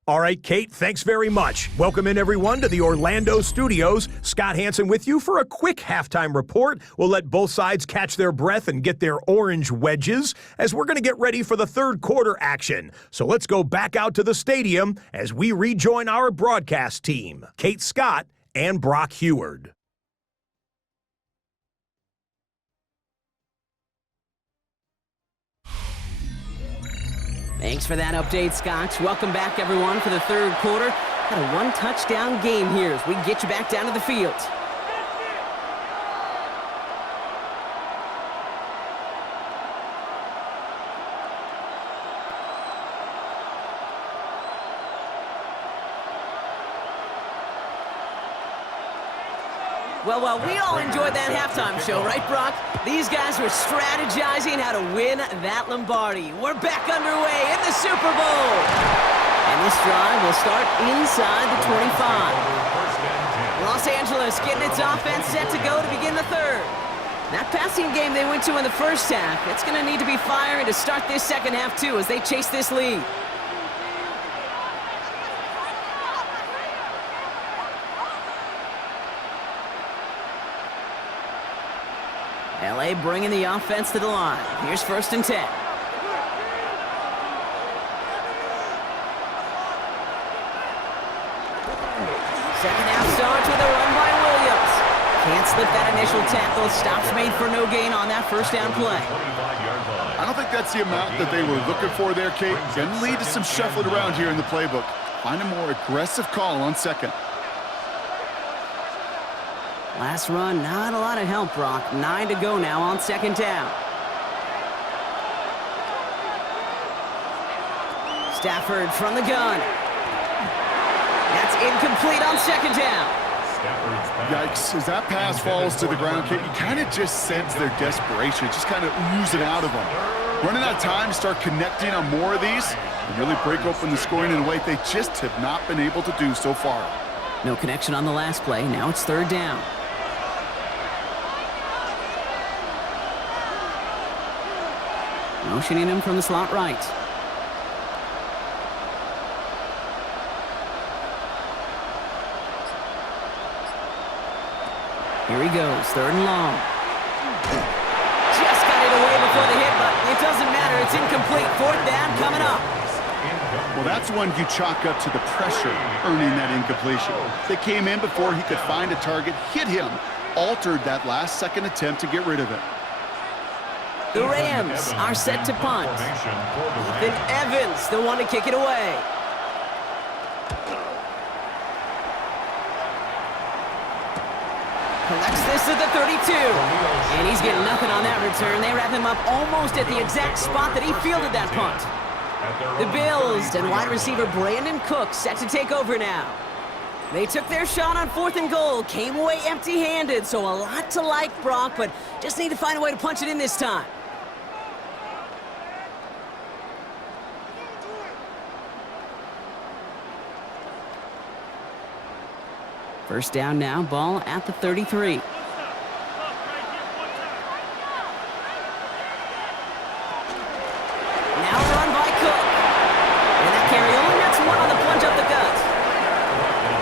All right, Kate, thanks very much. Welcome in, everyone, to the Orlando studios. Scott Hansen with you for a quick halftime report. We'll let both sides catch their breath and get their orange wedges as we're going to get ready for the 3rd quarter action. So let's go back out to the stadium as we rejoin our broadcast team, Kate Scott and Brock Heward. Thanks for that update, Scott. Welcome back, everyone, for the 3rd quarter. Got a 1-touchdown game here as we get you back down to the field. Well, we all enjoyed that halftime show, right, Brock? These guys were strategizing how to win that Lombardi. We're back underway in the Super Bowl. And this drive will start inside the 25. Los Angeles getting its offense set to go to begin the 3rd. That passing game they went to in the first half, it's going to need to be firing to start this second half, too, as they chase this lead. LA bringing the offense to the line. Here's 1st and 10. Second half starts with a run by Williams. Can't slip that initial tackle. Stops made for no gain on that 1st down play. I don't think that's the amount that they were looking for there, Kate. Can lead to some shuffling around here in the playbook. Find a more aggressive call on 2nd. Last run, not a lot of help, Brock. 9 to go now on 2nd down. Stafford from the gun. That's incomplete on 2nd down. Yikes, as that pass falls to the ground, Kate, you kind of just sense their desperation, just kind of oozing out of them. Running out of time to start connecting on more of these and really break open the scoring in a way they just have not been able to do so far. No connection on the last play. Now it's 3rd down. Motioning him from the slot right. Here he goes, 3rd and long. Just got it away before the hit, but it doesn't matter. It's incomplete. 4th down coming up. Well, that's one you chalk up to the pressure earning that incompletion. They came in before he could find a target, hit him, altered that last second attempt to get rid of it. The Rams are set to punt. Ethan Evans, the one to kick it away. Collects this at the 32. And he's getting nothing on that return. They wrap him up almost at the exact spot that he fielded that punt. The Bills and wide receiver Brandon Cook set to take over now. They took their shot on 4th and goal, came away empty-handed, so a lot to like, Brock, but just need to find a way to punch it in this time. First down now, ball at the 33. Now run by Cook. And that carry only nets one on the plunge up the gut.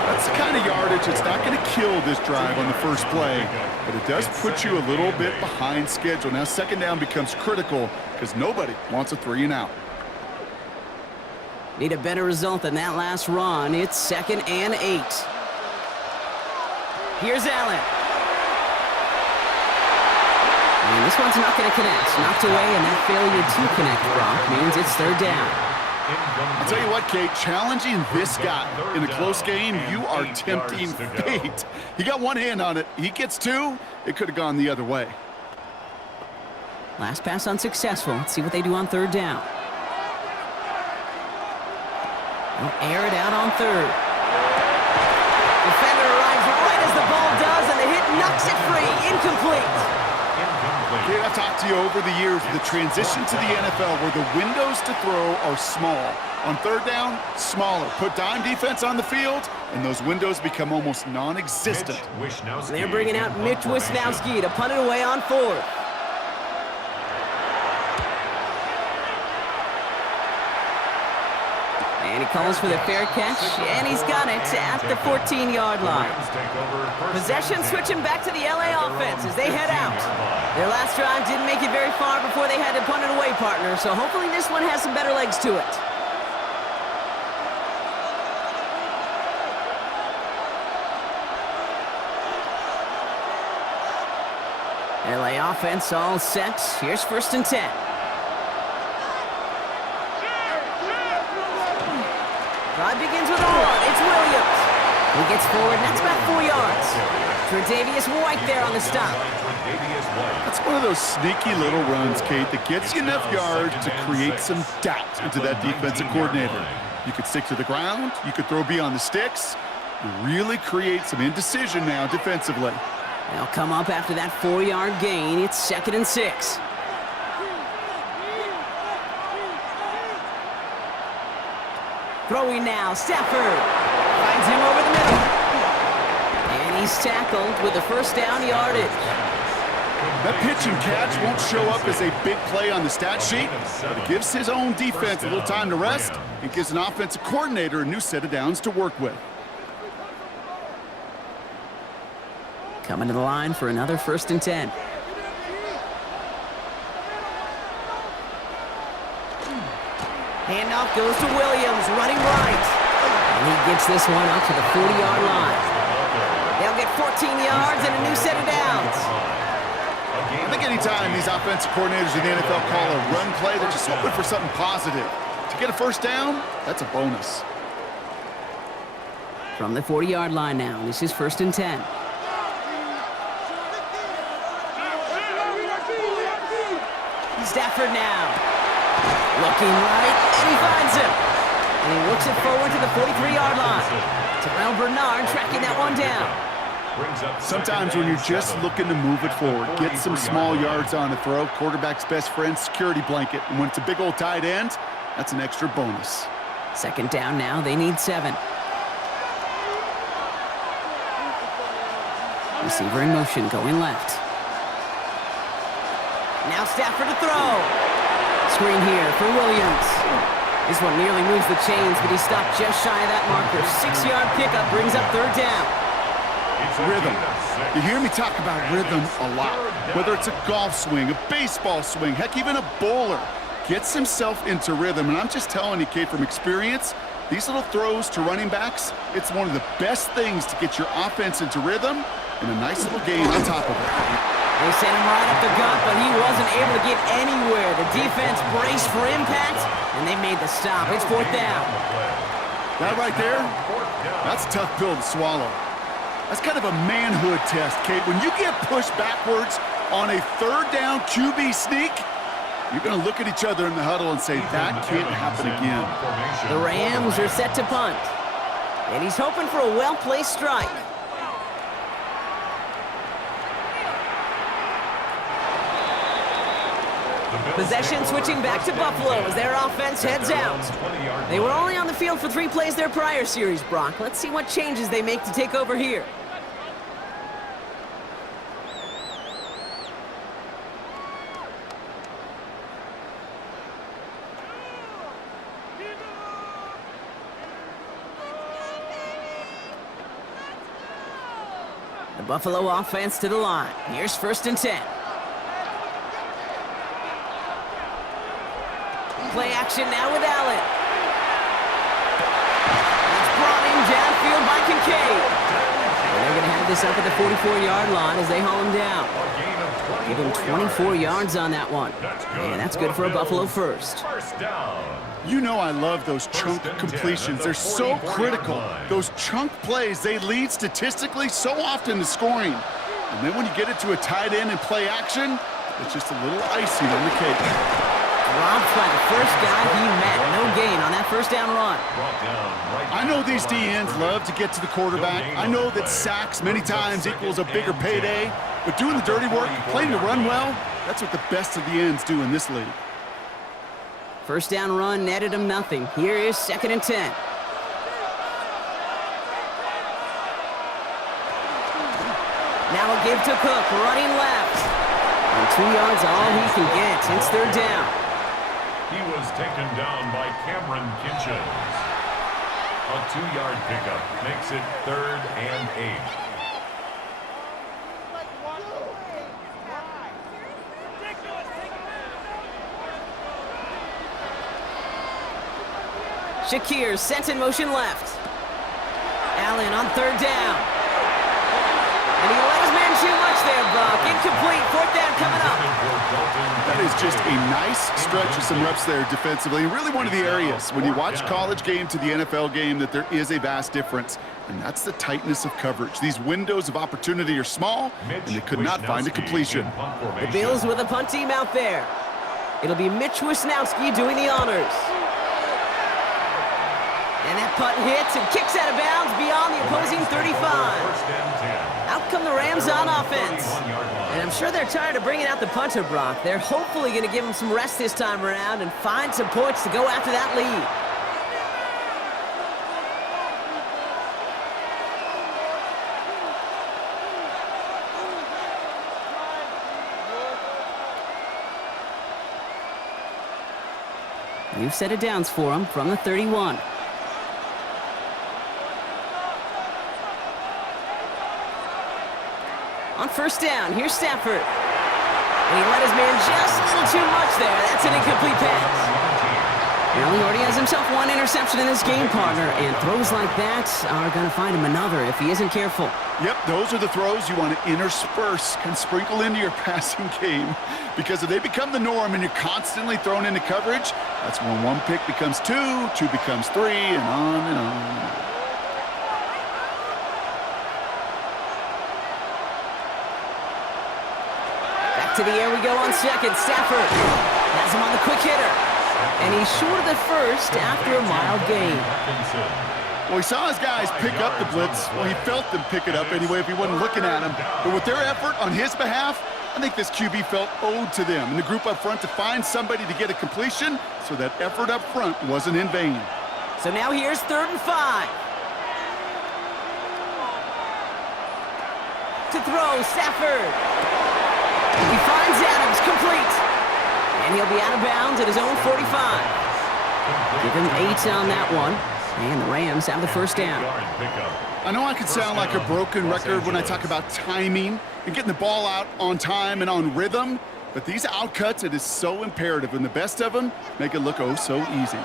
That's the kind of yardage that's not going to kill this drive on the first play, but it does put you a little bit behind schedule. Now 2nd down becomes critical because nobody wants a 3 and out. Need a better result than that last run. It's 2nd and 8. Here's Allen. And this one's not going to connect. Knocked away, and that failure to connect, Brock, means it's 3rd down. I'll tell you what, Kate, challenging this guy in a close game, you are tempting fate. He got one hand on it. He gets 2. It could have gone the other way. Last pass unsuccessful. Let's see what they do on 3rd down. They'll air it out on 3rd. Defender arrives right as the ball does, and the hit knocks it free. Incomplete. Okay, I've talked to you over the years, the transition to the NFL where the windows to throw are small. On 3rd down, smaller. Put dime defense on the field, and those windows become almost non-existent. They're bringing out Mitch Wisnowski to punt it away on 4th. And he calls for the fair catch, and he's got it at the 14-yard line. Possession switching back to the LA offense as they head out. Their last drive didn't make it very far before they had to punt it away, partner, so hopefully this one has some better legs to it. LA offense all set. Here's 1st and 10. Drive begins with a run. It's Williams. He gets forward, and that's about 4 yards. Tre'Davious White there on the stop. That's one of those sneaky little runs, Kate, that gets you enough yards to create some doubt into that defensive coordinator. You could stick to the ground. You could throw beyond the sticks. You really create some indecision now defensively. They'll come up after that 4-yard gain. It's 2nd and 6. Throwing now, Stafford finds him over the middle. And he's tackled with the 1st down yardage. That pitch and catch won't show up as a big play on the stat sheet, but it gives his own defense a little time to rest and gives an offensive coordinator a new set of downs to work with. Coming to the line for another 1st and 10. Handoff goes to Williams, running right. And he gets this one up to the 40-yard line. They'll get 14 yards and a new set of downs. I think anytime these offensive coordinators in the NFL call a run play, they're just hoping for something positive. To get a first down, that's a bonus. From the 40-yard line now, this is 1st and 10. Stafford now. Looking right, and he finds him. And he looks it forward to the 43-yard line. Terrell Bernard tracking that one down. Sometimes when you're just looking to move it forward, get some small yards on a throw, quarterback's best friend, security blanket. And when it's a big old tight end, that's an extra bonus. 2nd down now, they need 7. Receiver in motion, going left. Now Stafford to throw. Screen here for Williams. This one nearly moves the chains, but he stopped just shy of that marker. 6-yard pickup brings up 3rd down. Rhythm. You hear me talk about rhythm a lot. Whether it's a golf swing, a baseball swing, heck, even a bowler gets himself into rhythm. And I'm just telling you, Kate, from experience, these little throws to running backs, it's one of the best things to get your offense into rhythm and a nice little gain on top of it. They sent him right up the gut, but he wasn't able to get anywhere. The defense braced for impact, and they made the stop. It's 4th down. That right there, that's a tough pill to swallow. That's kind of a manhood test, Kate. When you get pushed backwards on a 3rd down QB sneak, you're going to look at each other in the huddle and say, that can't happen again. The Rams are set to punt, and he's hoping for a well-placed strike. Possession switching back to Buffalo as their offense heads out. They were only on the field for 3 plays their prior series, Brock. Let's see what changes they make to take over here. The Buffalo offense to the line. Here's 1st and 10. Play action now with Allen. It's brought in downfield by Kincaid. And they're going to have this up at the 44-yard line as they haul him down. Give him 24 yards on that one. And that's good for a Buffalo first. You know I love those chunk completions. They're so critical. Those chunk plays, they lead statistically so often to scoring. And then when you get it to a tight end and play action, it's just a little icing on the cake. Dropped by the first guy he met. No gain on that 1st down run. I know these DNs love to get to the quarterback. I know that sacks many times equals a bigger payday. But doing the dirty work, playing to run well, that's what the best of the ends do in this league. 1st down run netted him nothing. Here is 2nd and 10. Now a give to Cook, running left. And 2 yards all he can get. It's 3rd down. He was taken down by Cameron Kinchens. A 2-yard pickup makes it 3rd and 8. Shakir sent in motion left. Allen on 3rd down. And he let his man too much there, Brock. Incomplete. 4th down coming up. That is just a nice stretch of some reps there defensively. Really one of the areas when you watch college game to the NFL game that there is a vast difference. And that's the tightness of coverage. These windows of opportunity are small, and they could not find a completion. The Bills with a punt team out there. It'll be Mitch Wisnowski doing the honors. And that punt hits and kicks out of bounds beyond the opposing 35. Out come the Rams on offense. And I'm sure they're tired of bringing out the punter, Brock. They're hopefully going to give him some rest this time around and find some points to go after that lead. New set of downs for him from the 31. On 1st down, here's Stafford. And he let his man just a little too much there. That's an incomplete pass. Well, he already has himself one interception in this game, partner, and throws like that are going to find him another if he isn't careful. Yep, those are the throws you want to intersperse and sprinkle into your passing game, because if they become the norm and you're constantly thrown into coverage, that's when one pick becomes two, two becomes three, and on and on and on. Back to the air we go on second. Stafford has him on the quick hitter. And he's short of the first after a mild gain. Well, he saw his guys pick up the blitz. Well, he felt them pick it up anyway if he wasn't looking at him. But with their effort on his behalf, I think this QB felt owed to them and the group up front to find somebody to get a completion, so that effort up front wasn't in vain. So now here's 3rd and 5. To throw, Stafford. He finds Adams, complete. And he'll be out of bounds at his own 45. Give him 8 on that one. And the Rams have the first down. I know I could sound like a broken record when I talk about timing and getting the ball out on time and on rhythm, but these outcuts, it is so imperative, and the best of them make it look oh so easy.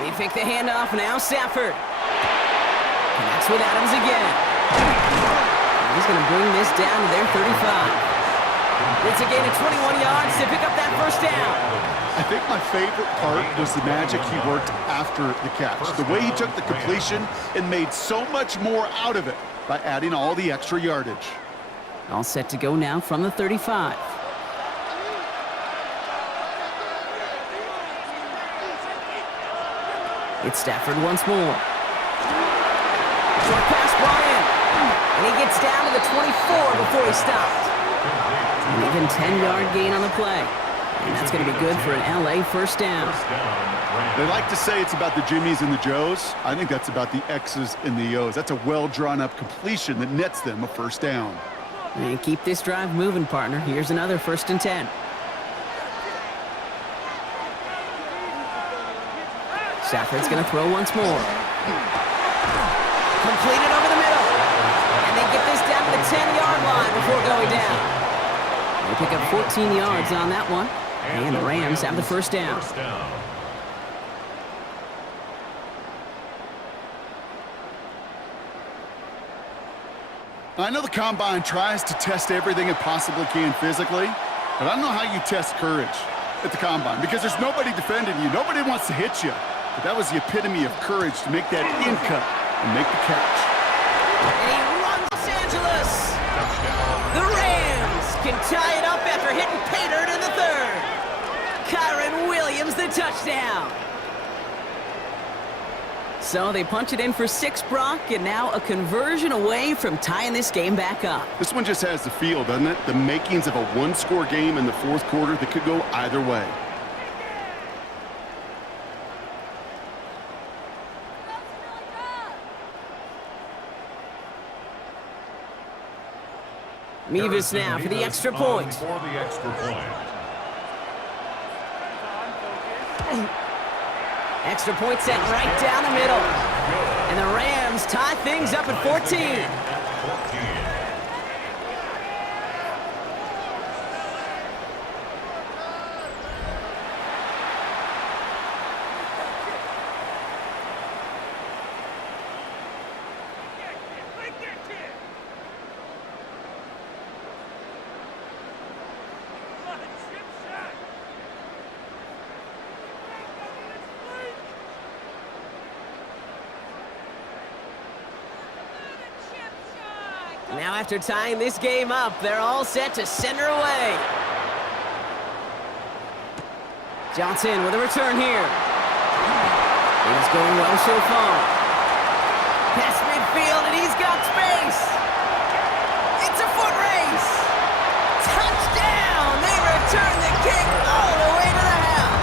They fake the handoff, now Stafford. Connects with Adams again. He's going to bring this down to their 35. It's a gain of 21 yards to pick up that first down. I think my favorite part was the magic he worked after the catch. The way he took the completion and made so much more out of it by adding all the extra yardage. All set to go now from the 35. It's Stafford once more. Short pass brought in. And he gets down to the 24 before he stopped. An even 10-yard gain on the play. And that's going to be good for an LA first down. They like to say it's about the Jimmies and the Joes. I think that's about the X's and the O's. That's a well-drawn-up completion that nets them a first down. And keep this drive moving, partner. Here's another 1st and 10. Stafford's going to throw once more. Completed over the middle. And they get this down to the 10-yard line before going down. They pick up 14 yards on that one. And the Rams have the first down. I know the Combine tries to test everything it possibly can physically, but I don't know how you test courage at the Combine, because there's nobody defending you. Nobody wants to hit you. But that was the epitome of courage to make that in cut and make the catch. And he runs Los Angeles. The Rams can tie it up after hitting pay dirt in the 3rd. Kyron Williams the touchdown. So they punch it in for 6, Brock, and now a conversion away from tying this game back up. This one just has the feel, doesn't it? The makings of a one-score game in the 4th quarter that could go either way. Mevis now for the extra point. Extra point sent right down the middle. And the Rams tie things up at 14. Now after tying this game up, they're all set to send her away. Johnson with a return here. He's going well so far. Past midfield, and he's got space. It's a foot race. Touchdown! They return the kick all the way to the house.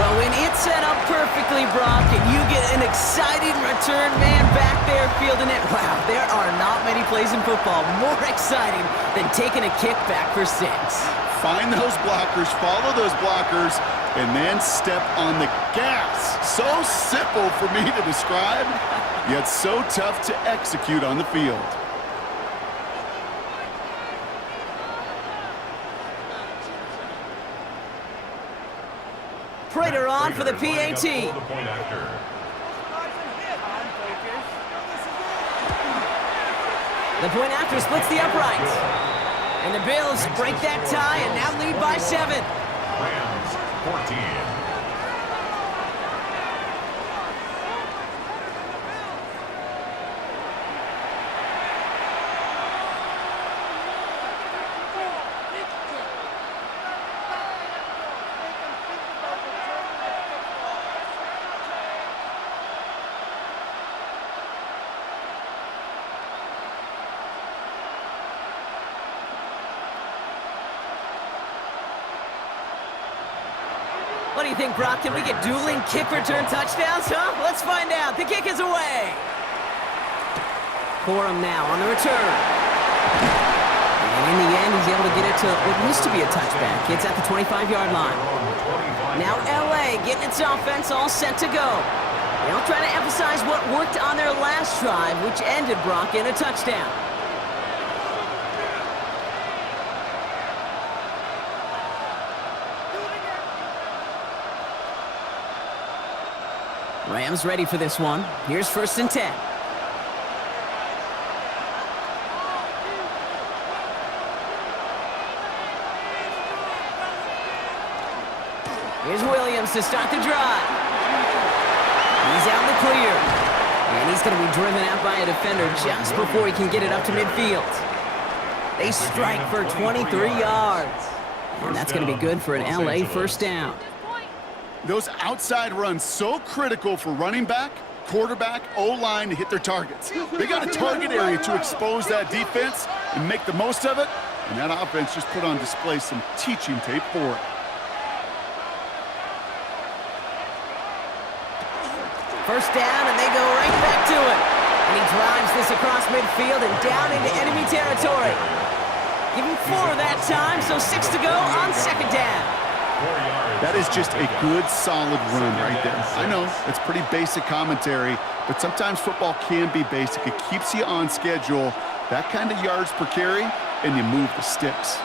Well, when it's set up perfectly, Brock, and you get an exciting return man back there fielding it, wow, there are not many plays in football more exciting than taking a kick back for 6. Find those blockers, follow those blockers, and then step on the gas. So simple for me to describe, yet so tough to execute on the field. Prater on for the Prater PAT. lining up for the point after. The point after splits the uprights. And the Bills break that tie and now lead by 7. Rams 14. What do you think, Brock? Can we get dueling kick return touchdowns, huh? Let's find out. The kick is away. Corum now on the return. And in the end, he's able to get it to what used to be a touchback. It's at the 25-yard line. Now LA getting its offense all set to go. They'll try to emphasize what worked on their last drive, which ended, Brock, in a touchdown. Rams ready for this one. Here's 1st and 10. Here's Williams to start the drive. He's out in the clear. And he's going to be driven out by a defender just before he can get it up to midfield. They strike for 23 yards. And that's going to be good for an LA first down. Those outside runs so critical for running back, quarterback, O-line to hit their targets. They got a target area to expose that defense and make the most of it, and that offense just put on display some teaching tape for it. First down, and they go right back to it. And he drives this across midfield and down into enemy territory. Give him 4 that time, so 6 to go on 2nd down. That is just a good, solid run right there. I know, it's pretty basic commentary, but sometimes football can be basic. It keeps you on schedule, that kind of yards per carry, and you move the sticks.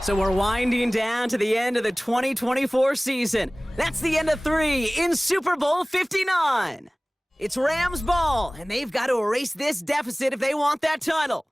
So we're winding down to the end of the 2024 season. That's the end of 3 in Super Bowl 59. It's Rams ball, and they've got to erase this deficit if they want that title.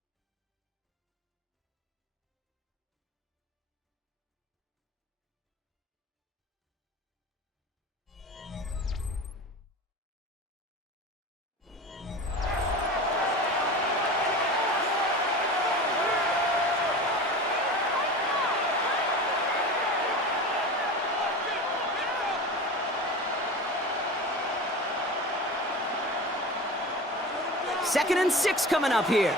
Second and 6 coming up here.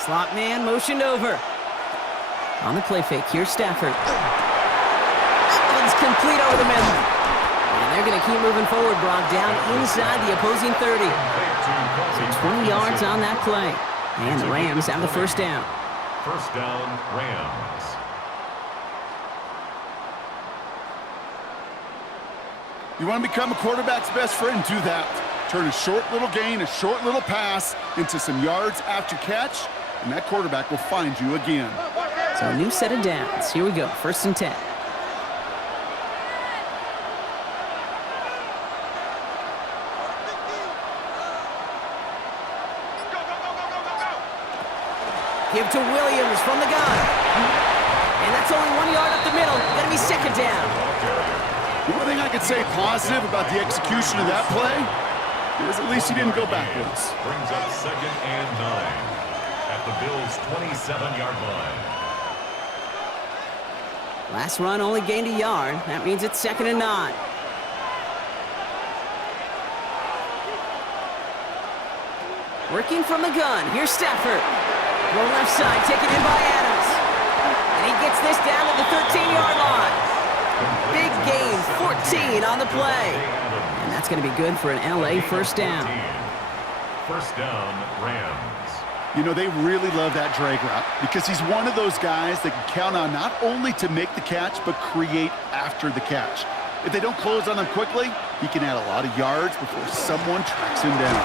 Slot man motioned over. On the play fake, here's Stafford. That one's complete over the middle. And they're going to keep moving forward, Brock, down inside the opposing 30. So 20 yards on that play. And the Rams have the first down. First down, Rams. You want to become a quarterback's best friend? Do that. Turn a short little gain, a short little pass into some yards after catch, and that quarterback will find you again. So a new set of downs. Here we go, 1st and 10. Give to Williams from the gun. And that's only 1 yard up the middle. Gonna be 2nd down. The one thing I could say positive about the execution of that play is at least he didn't go backwards. Brings up 2nd and 9 at the Bills' 27-yard line. Last run only gained a yard. That means it's 2nd and 9. Working from the gun. Here's Stafford. Roll left side, taken in by Adams. And he gets this down to the 13-yard line. Big gain, 14 on the play. And that's going to be good for an LA first down. First down, Rams. You know, they really love that drag route because he's one of those guys that can count on not only to make the catch, but create after the catch. If they don't close on him quickly, he can add a lot of yards before someone tracks him down.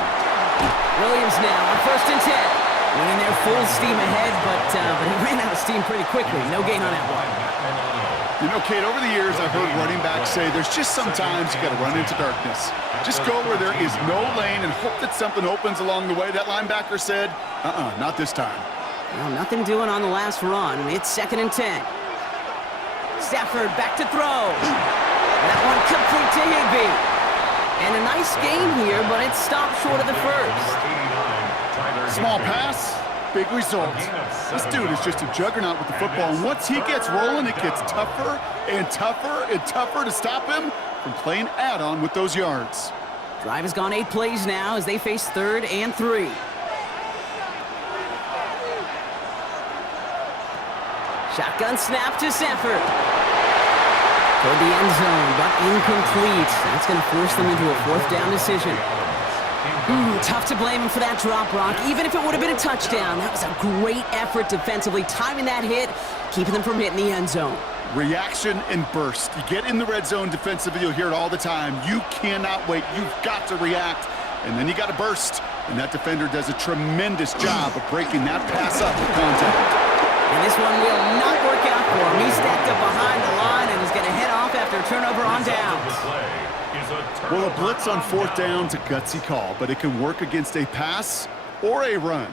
Williams now on 1st and 10. Went in there full steam ahead, but he ran out of steam pretty quickly. No gain on that one. You know, Kate, over the years, I've heard running backs say there's just sometimes you got to run into darkness. Just go where there is no lane and hope that something opens along the way. That linebacker said, not this time. Well, nothing doing on the last run. It's 2nd and 10. Stafford back to throw. That one complete to Higbee. And a nice game here, but it stopped short of the first. Small pass, big result. This dude is just a juggernaut with the football, and once he gets rolling, it gets tougher and tougher and tougher to stop him from playing add-on with those yards. Drive has gone 8 plays now as they face 3rd and 3. Shotgun snap to Stafford. Toward the end zone, but incomplete. That's going to force them into a 4th down decision. Tough to blame him for that drop, Brock. Even if it would have been a touchdown, that was a great effort defensively, timing that hit, keeping them from hitting the end zone. Reaction and burst. You get in the red zone defensively, you'll hear it all the time. You cannot wait. You've got to react, and then you got to burst. And that defender does a tremendous job of breaking that pass up with contact. And this one will not work out for him. He's stacked up behind the line and is going to head off after a turnover on downs. Well, a blitz on 4th down's a gutsy call, but it can work against a pass or a run.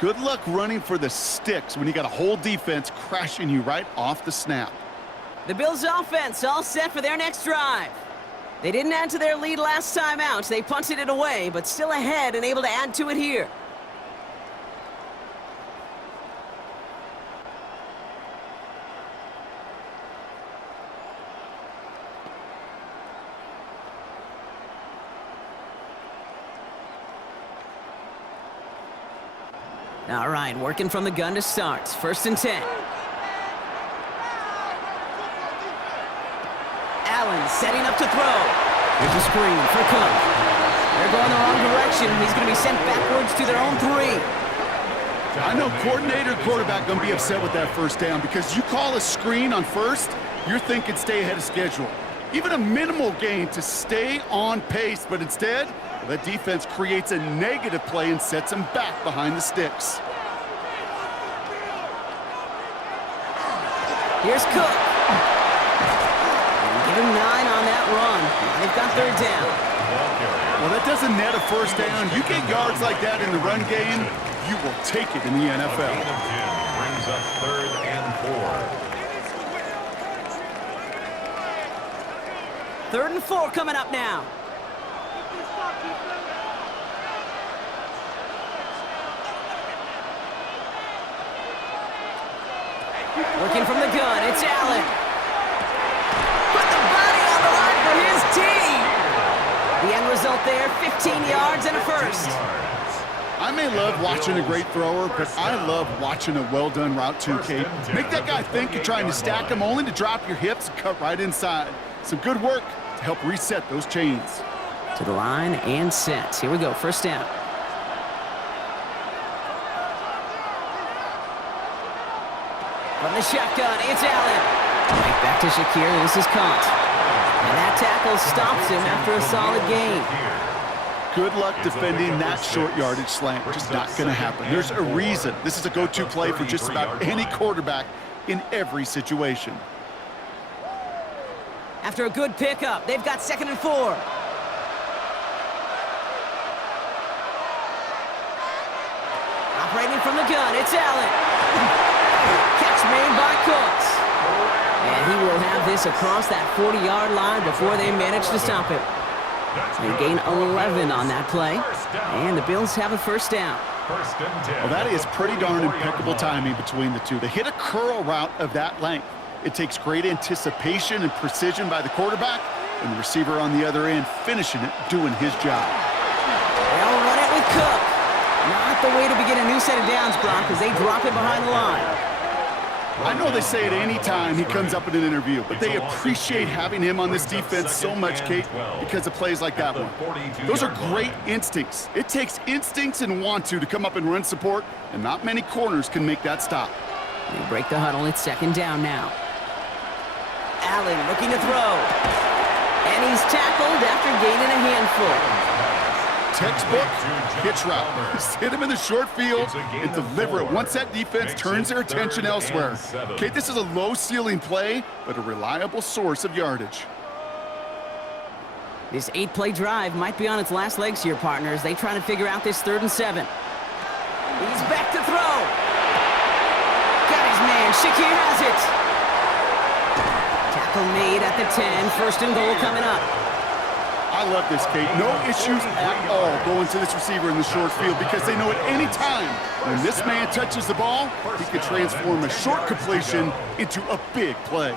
Good luck running for the sticks when you got a whole defense crashing you right off the snap. The Bills' offense all set for their next drive. They didn't add to their lead last time out. They punted it away, but still ahead and able to add to it here. All right, working from the gun to start. 1st and 10. Allen setting up to throw. Here's a screen for Cook. They're going the wrong direction. He's going to be sent backwards to their own 3. I know coordinator and quarterback going to be upset with that 1st down because you call a screen on 1st, you're thinking stay ahead of schedule. Even a minimal gain to stay on pace, but instead, that defense creates a negative play and sets them back behind the sticks. Here's Cook. And give him 9 on that run. They've got 3rd down. Well, that doesn't net a 1st down. You get yards like that in the run game, you will take it in the NFL. Brings up 3rd and 4. 3rd and 4 coming up now. Working from the gun, it's Allen. Put the body on the line for his team. The end result there, 15 yards and a 1st. I may love watching a great thrower, but I love watching a well-done route too, Kate. Make that guy think you're trying to stack him only to drop your hips and cut right inside. Some good work to help reset those chains. To the line and set. Here we go, 1st down. From the shotgun, it's Allen. Right back to Shakir, this is caught. And that tackle stops him after a solid gain. Good luck defending that short yardage slant. Just not going to happen. There's a reason. This is a go-to play for just about any quarterback in every situation. After a good pickup, they've got 2nd and 4. Operating from the gun, it's Allen. Catch made by Cooks. And he will have this across that 40-yard line before they manage to stop him. They gain 11 on that play, and the Bills have a 1st down. Well, that is pretty darn impeccable timing between the two. To hit a curl route of that length, it takes great anticipation and precision by the quarterback, and the receiver on the other end finishing it, doing his job. They'll run it with Cook. Not the way to begin a new set of downs, Brock, as they drop it behind the line. I know they say it any time he comes up in an interview, but they appreciate having him on this defense so much, Kate, because of plays like that one. Those are great instincts. It takes instincts and want to come up and run support, and not many corners can make that stop. They break the huddle. It's 2nd down now. Allen looking to throw. And he's tackled after gaining a handful. textbook hitch route. Just hit him in the short field and deliver it once that defense turns their attention elsewhere. Okay, this is a low-ceiling play, but a reliable source of yardage. This 8-play drive might be on its last legs here, partners. They try to figure out this 3rd and 7. He's back to throw. Got his man. Shakir has it. Tackle made at the 10. 1st and goal coming up. I love this, Kate. No issues at all going to this receiver in the short field because they know at any time when this man touches the ball, he can transform a short completion into a big play.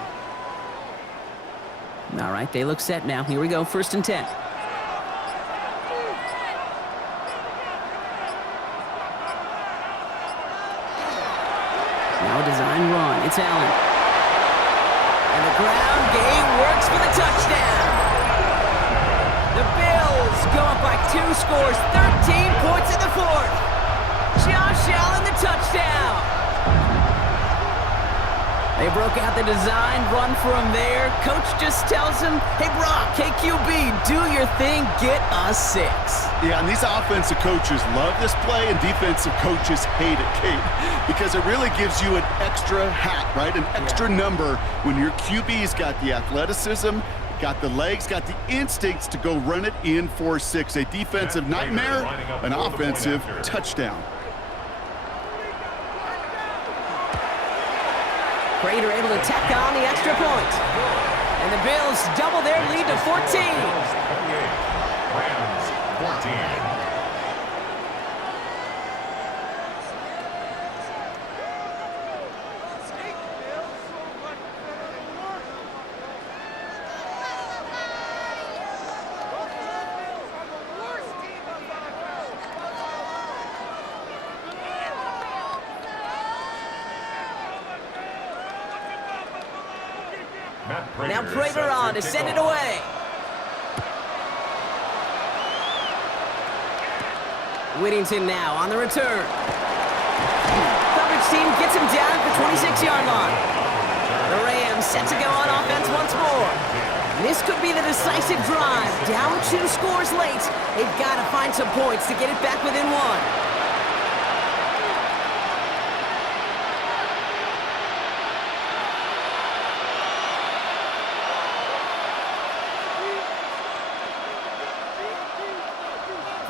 All right, they look set now. Here we go, 1st and 10. Now a design run. It's Allen. And the ground game works for the touchdown. The Bills go up by 2 scores, 13 points in the 4th. Josh Allen, the touchdown. They broke out the design run for him there. Coach just tells him, hey, Brock, KQB, do your thing, get us 6. Yeah, and these offensive coaches love this play, and defensive coaches hate it, Kate, because it really gives you an extra hat, right? An extra number when your QB's got the athleticism, got the legs, got the instincts to go run it in for 6. A defensive nightmare, an offensive touchdown. Prater able to tack on the extra point. And the Bills double their lead to 14. Rams 14. Now Prater on to send it away. Whittington now on the return. Coverage team gets him down at the 26-yard line. The Rams set to go on offense once more. This could be the decisive drive. Down 2 scores late. They've got to find some points to get it back within 1.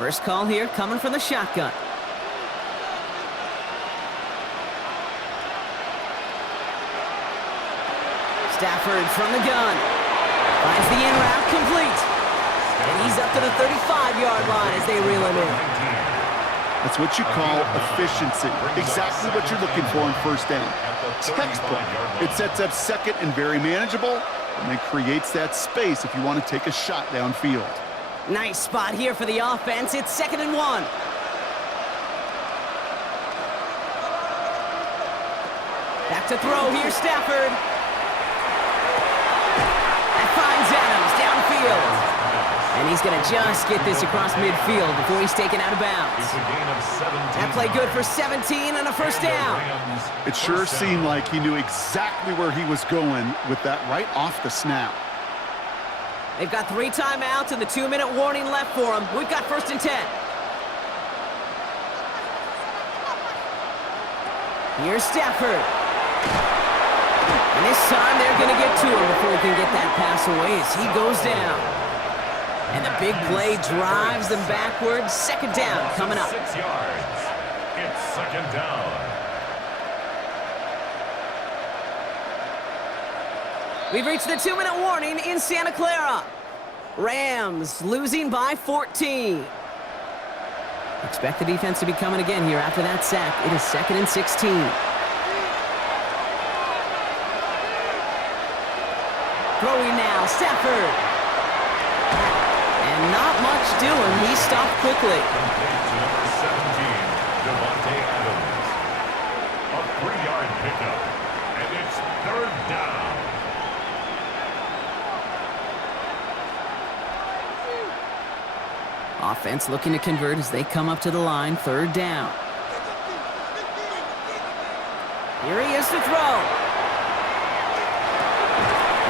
First call here coming from the shotgun. Stafford from the gun. Finds the in route complete. And he's up to the 35-yard line as they reel him in. That's what you call efficiency. Exactly what you're looking for in 1st down. Textbook. It sets up 2nd and very manageable, and then creates that space if you want to take a shot downfield. Nice spot here for the offense. It's 2nd and 1. Back to throw here, Stafford. And finds Adams downfield. And he's going to just get this across midfield before he's taken out of bounds. That play good for 17 and a 1st down. It sure seemed like he knew exactly where he was going with that right off the snap. They've got 3 timeouts and the 2-minute warning left for them. We've got 1st and 10. Here's Stafford. And this time they're going to get to him before he can get that pass away as he goes down. And the big play drives them backwards. 2nd down coming up. 6 yards. It's 2nd down. We've reached the 2-minute warning in Santa Clara. Rams losing by 14. Expect the defense to be coming again here after that sack. It is 2nd and 16. Throwing now, Stafford. And not much doing. He stopped quickly. Complete to number 17, Devontae Adams. A 3-yard pickup. And it's 3rd down. Offense looking to convert as they come up to the line. 3rd down. Here he is to throw.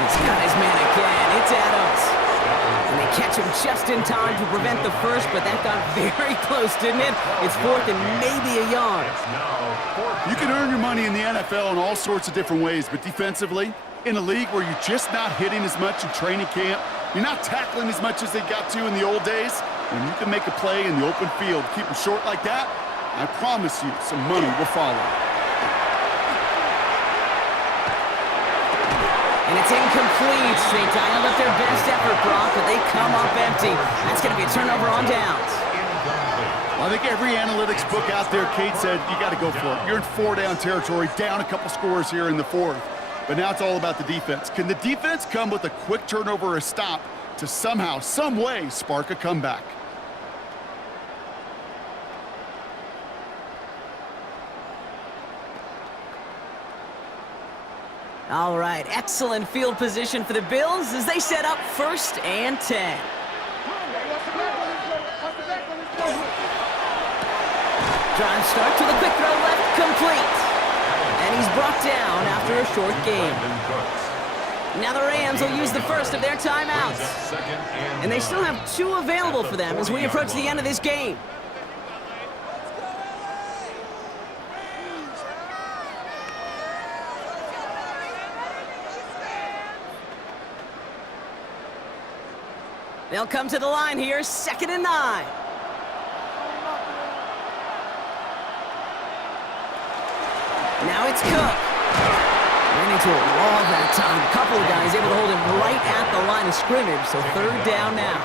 He's got his man again. It's Adams. And they catch him just in time to prevent the first, but that got very close, didn't it? It's 4th and maybe a yard. You can earn your money in the NFL in all sorts of different ways, but defensively, in a league where you're just not hitting as much in training camp, you're not tackling as much as they got to in the old days, when you can make a play in the open field, keep them short like that, I promise you some money will follow. And it's incomplete. They dialed up their best effort, Brock, but they come up empty. That's going to be a turnover on downs. Well, I think every analytics book out there, Kate said, you got to go for it. You're in 4-down territory, down a couple scores here in the 4th. But now it's all about the defense. Can the defense come with a quick turnover or a stop to somehow, some way, spark a comeback? All right, excellent field position for the Bills as they set up 1st and 10. Drive start to the quick throw left, complete. And he's brought down after a short game. Now the Rams will use the first of their timeouts. And they still have 2 available for them as we approach the end of this game. They'll come to the line here, 2nd and 9. Now it's Cook. Ran into a wall that time. A couple of guys able to hold him right at the line of scrimmage, so 3rd down now.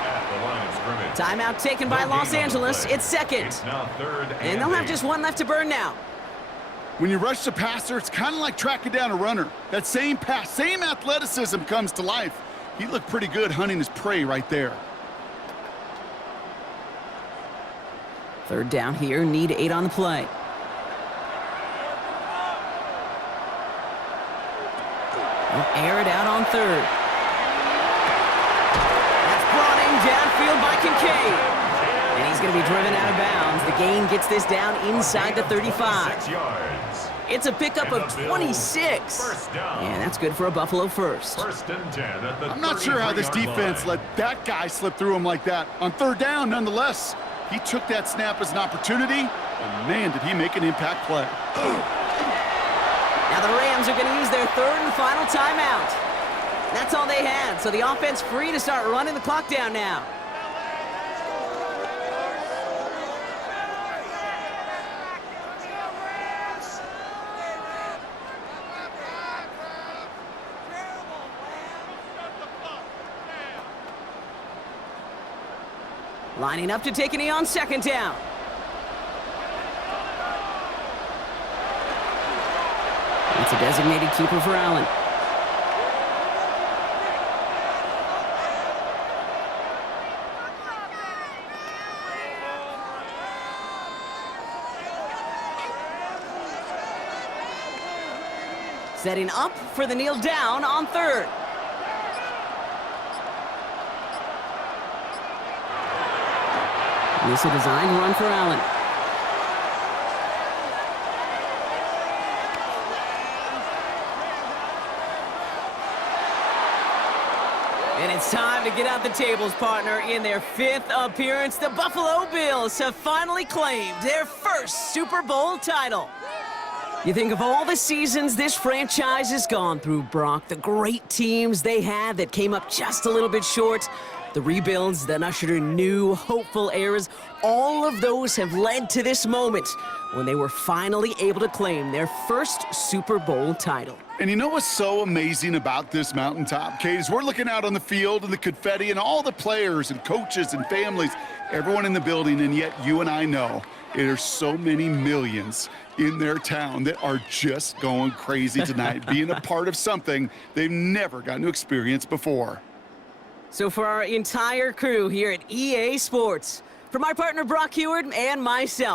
Timeout taken by Los Angeles. It's 2nd. And they'll have just 1 left to burn now. When you rush the passer, it's kind of like tracking down a runner. That same pass, same athleticism comes to life. He looked pretty good hunting his prey right there. 3rd down here, need 8 on the play. They'll air it out on 3rd. That's brought in downfield by Kincaid. And he's going to be driven out of bounds. The gain gets this down inside the 35. It's a pickup of 26. And that's good for a Buffalo first. I'm not sure how this defense let that guy slip through him like that. On 3rd down, nonetheless, he took that snap as an opportunity, and man, did he make an impact play. Now the Rams are going to use their 3rd and final timeout. That's all they had, so the offense free to start running the clock down now. Lining up to take a knee on 2nd down. It's a designated keeper for Allen. Setting up for the kneel down on 3rd. This is a designed run for Allen. And it's time to get out the tables, partner. In their 5th appearance, the Buffalo Bills have finally claimed their first Super Bowl title. You think of all the seasons this franchise has gone through, Brock, the great teams they had that came up just a little bit short, the rebuilds that ushered in new, hopeful eras, all of those have led to this moment when they were finally able to claim their first Super Bowl title. And you know what's so amazing about this mountaintop, Kate, is we're looking out on the field and the confetti and all the players and coaches and families, everyone in the building, and yet you and I know there's so many millions in their town that are just going crazy tonight, being a part of something they've never gotten to experience before. So for our entire crew here at EA Sports, for my partner Brock Heward and myself,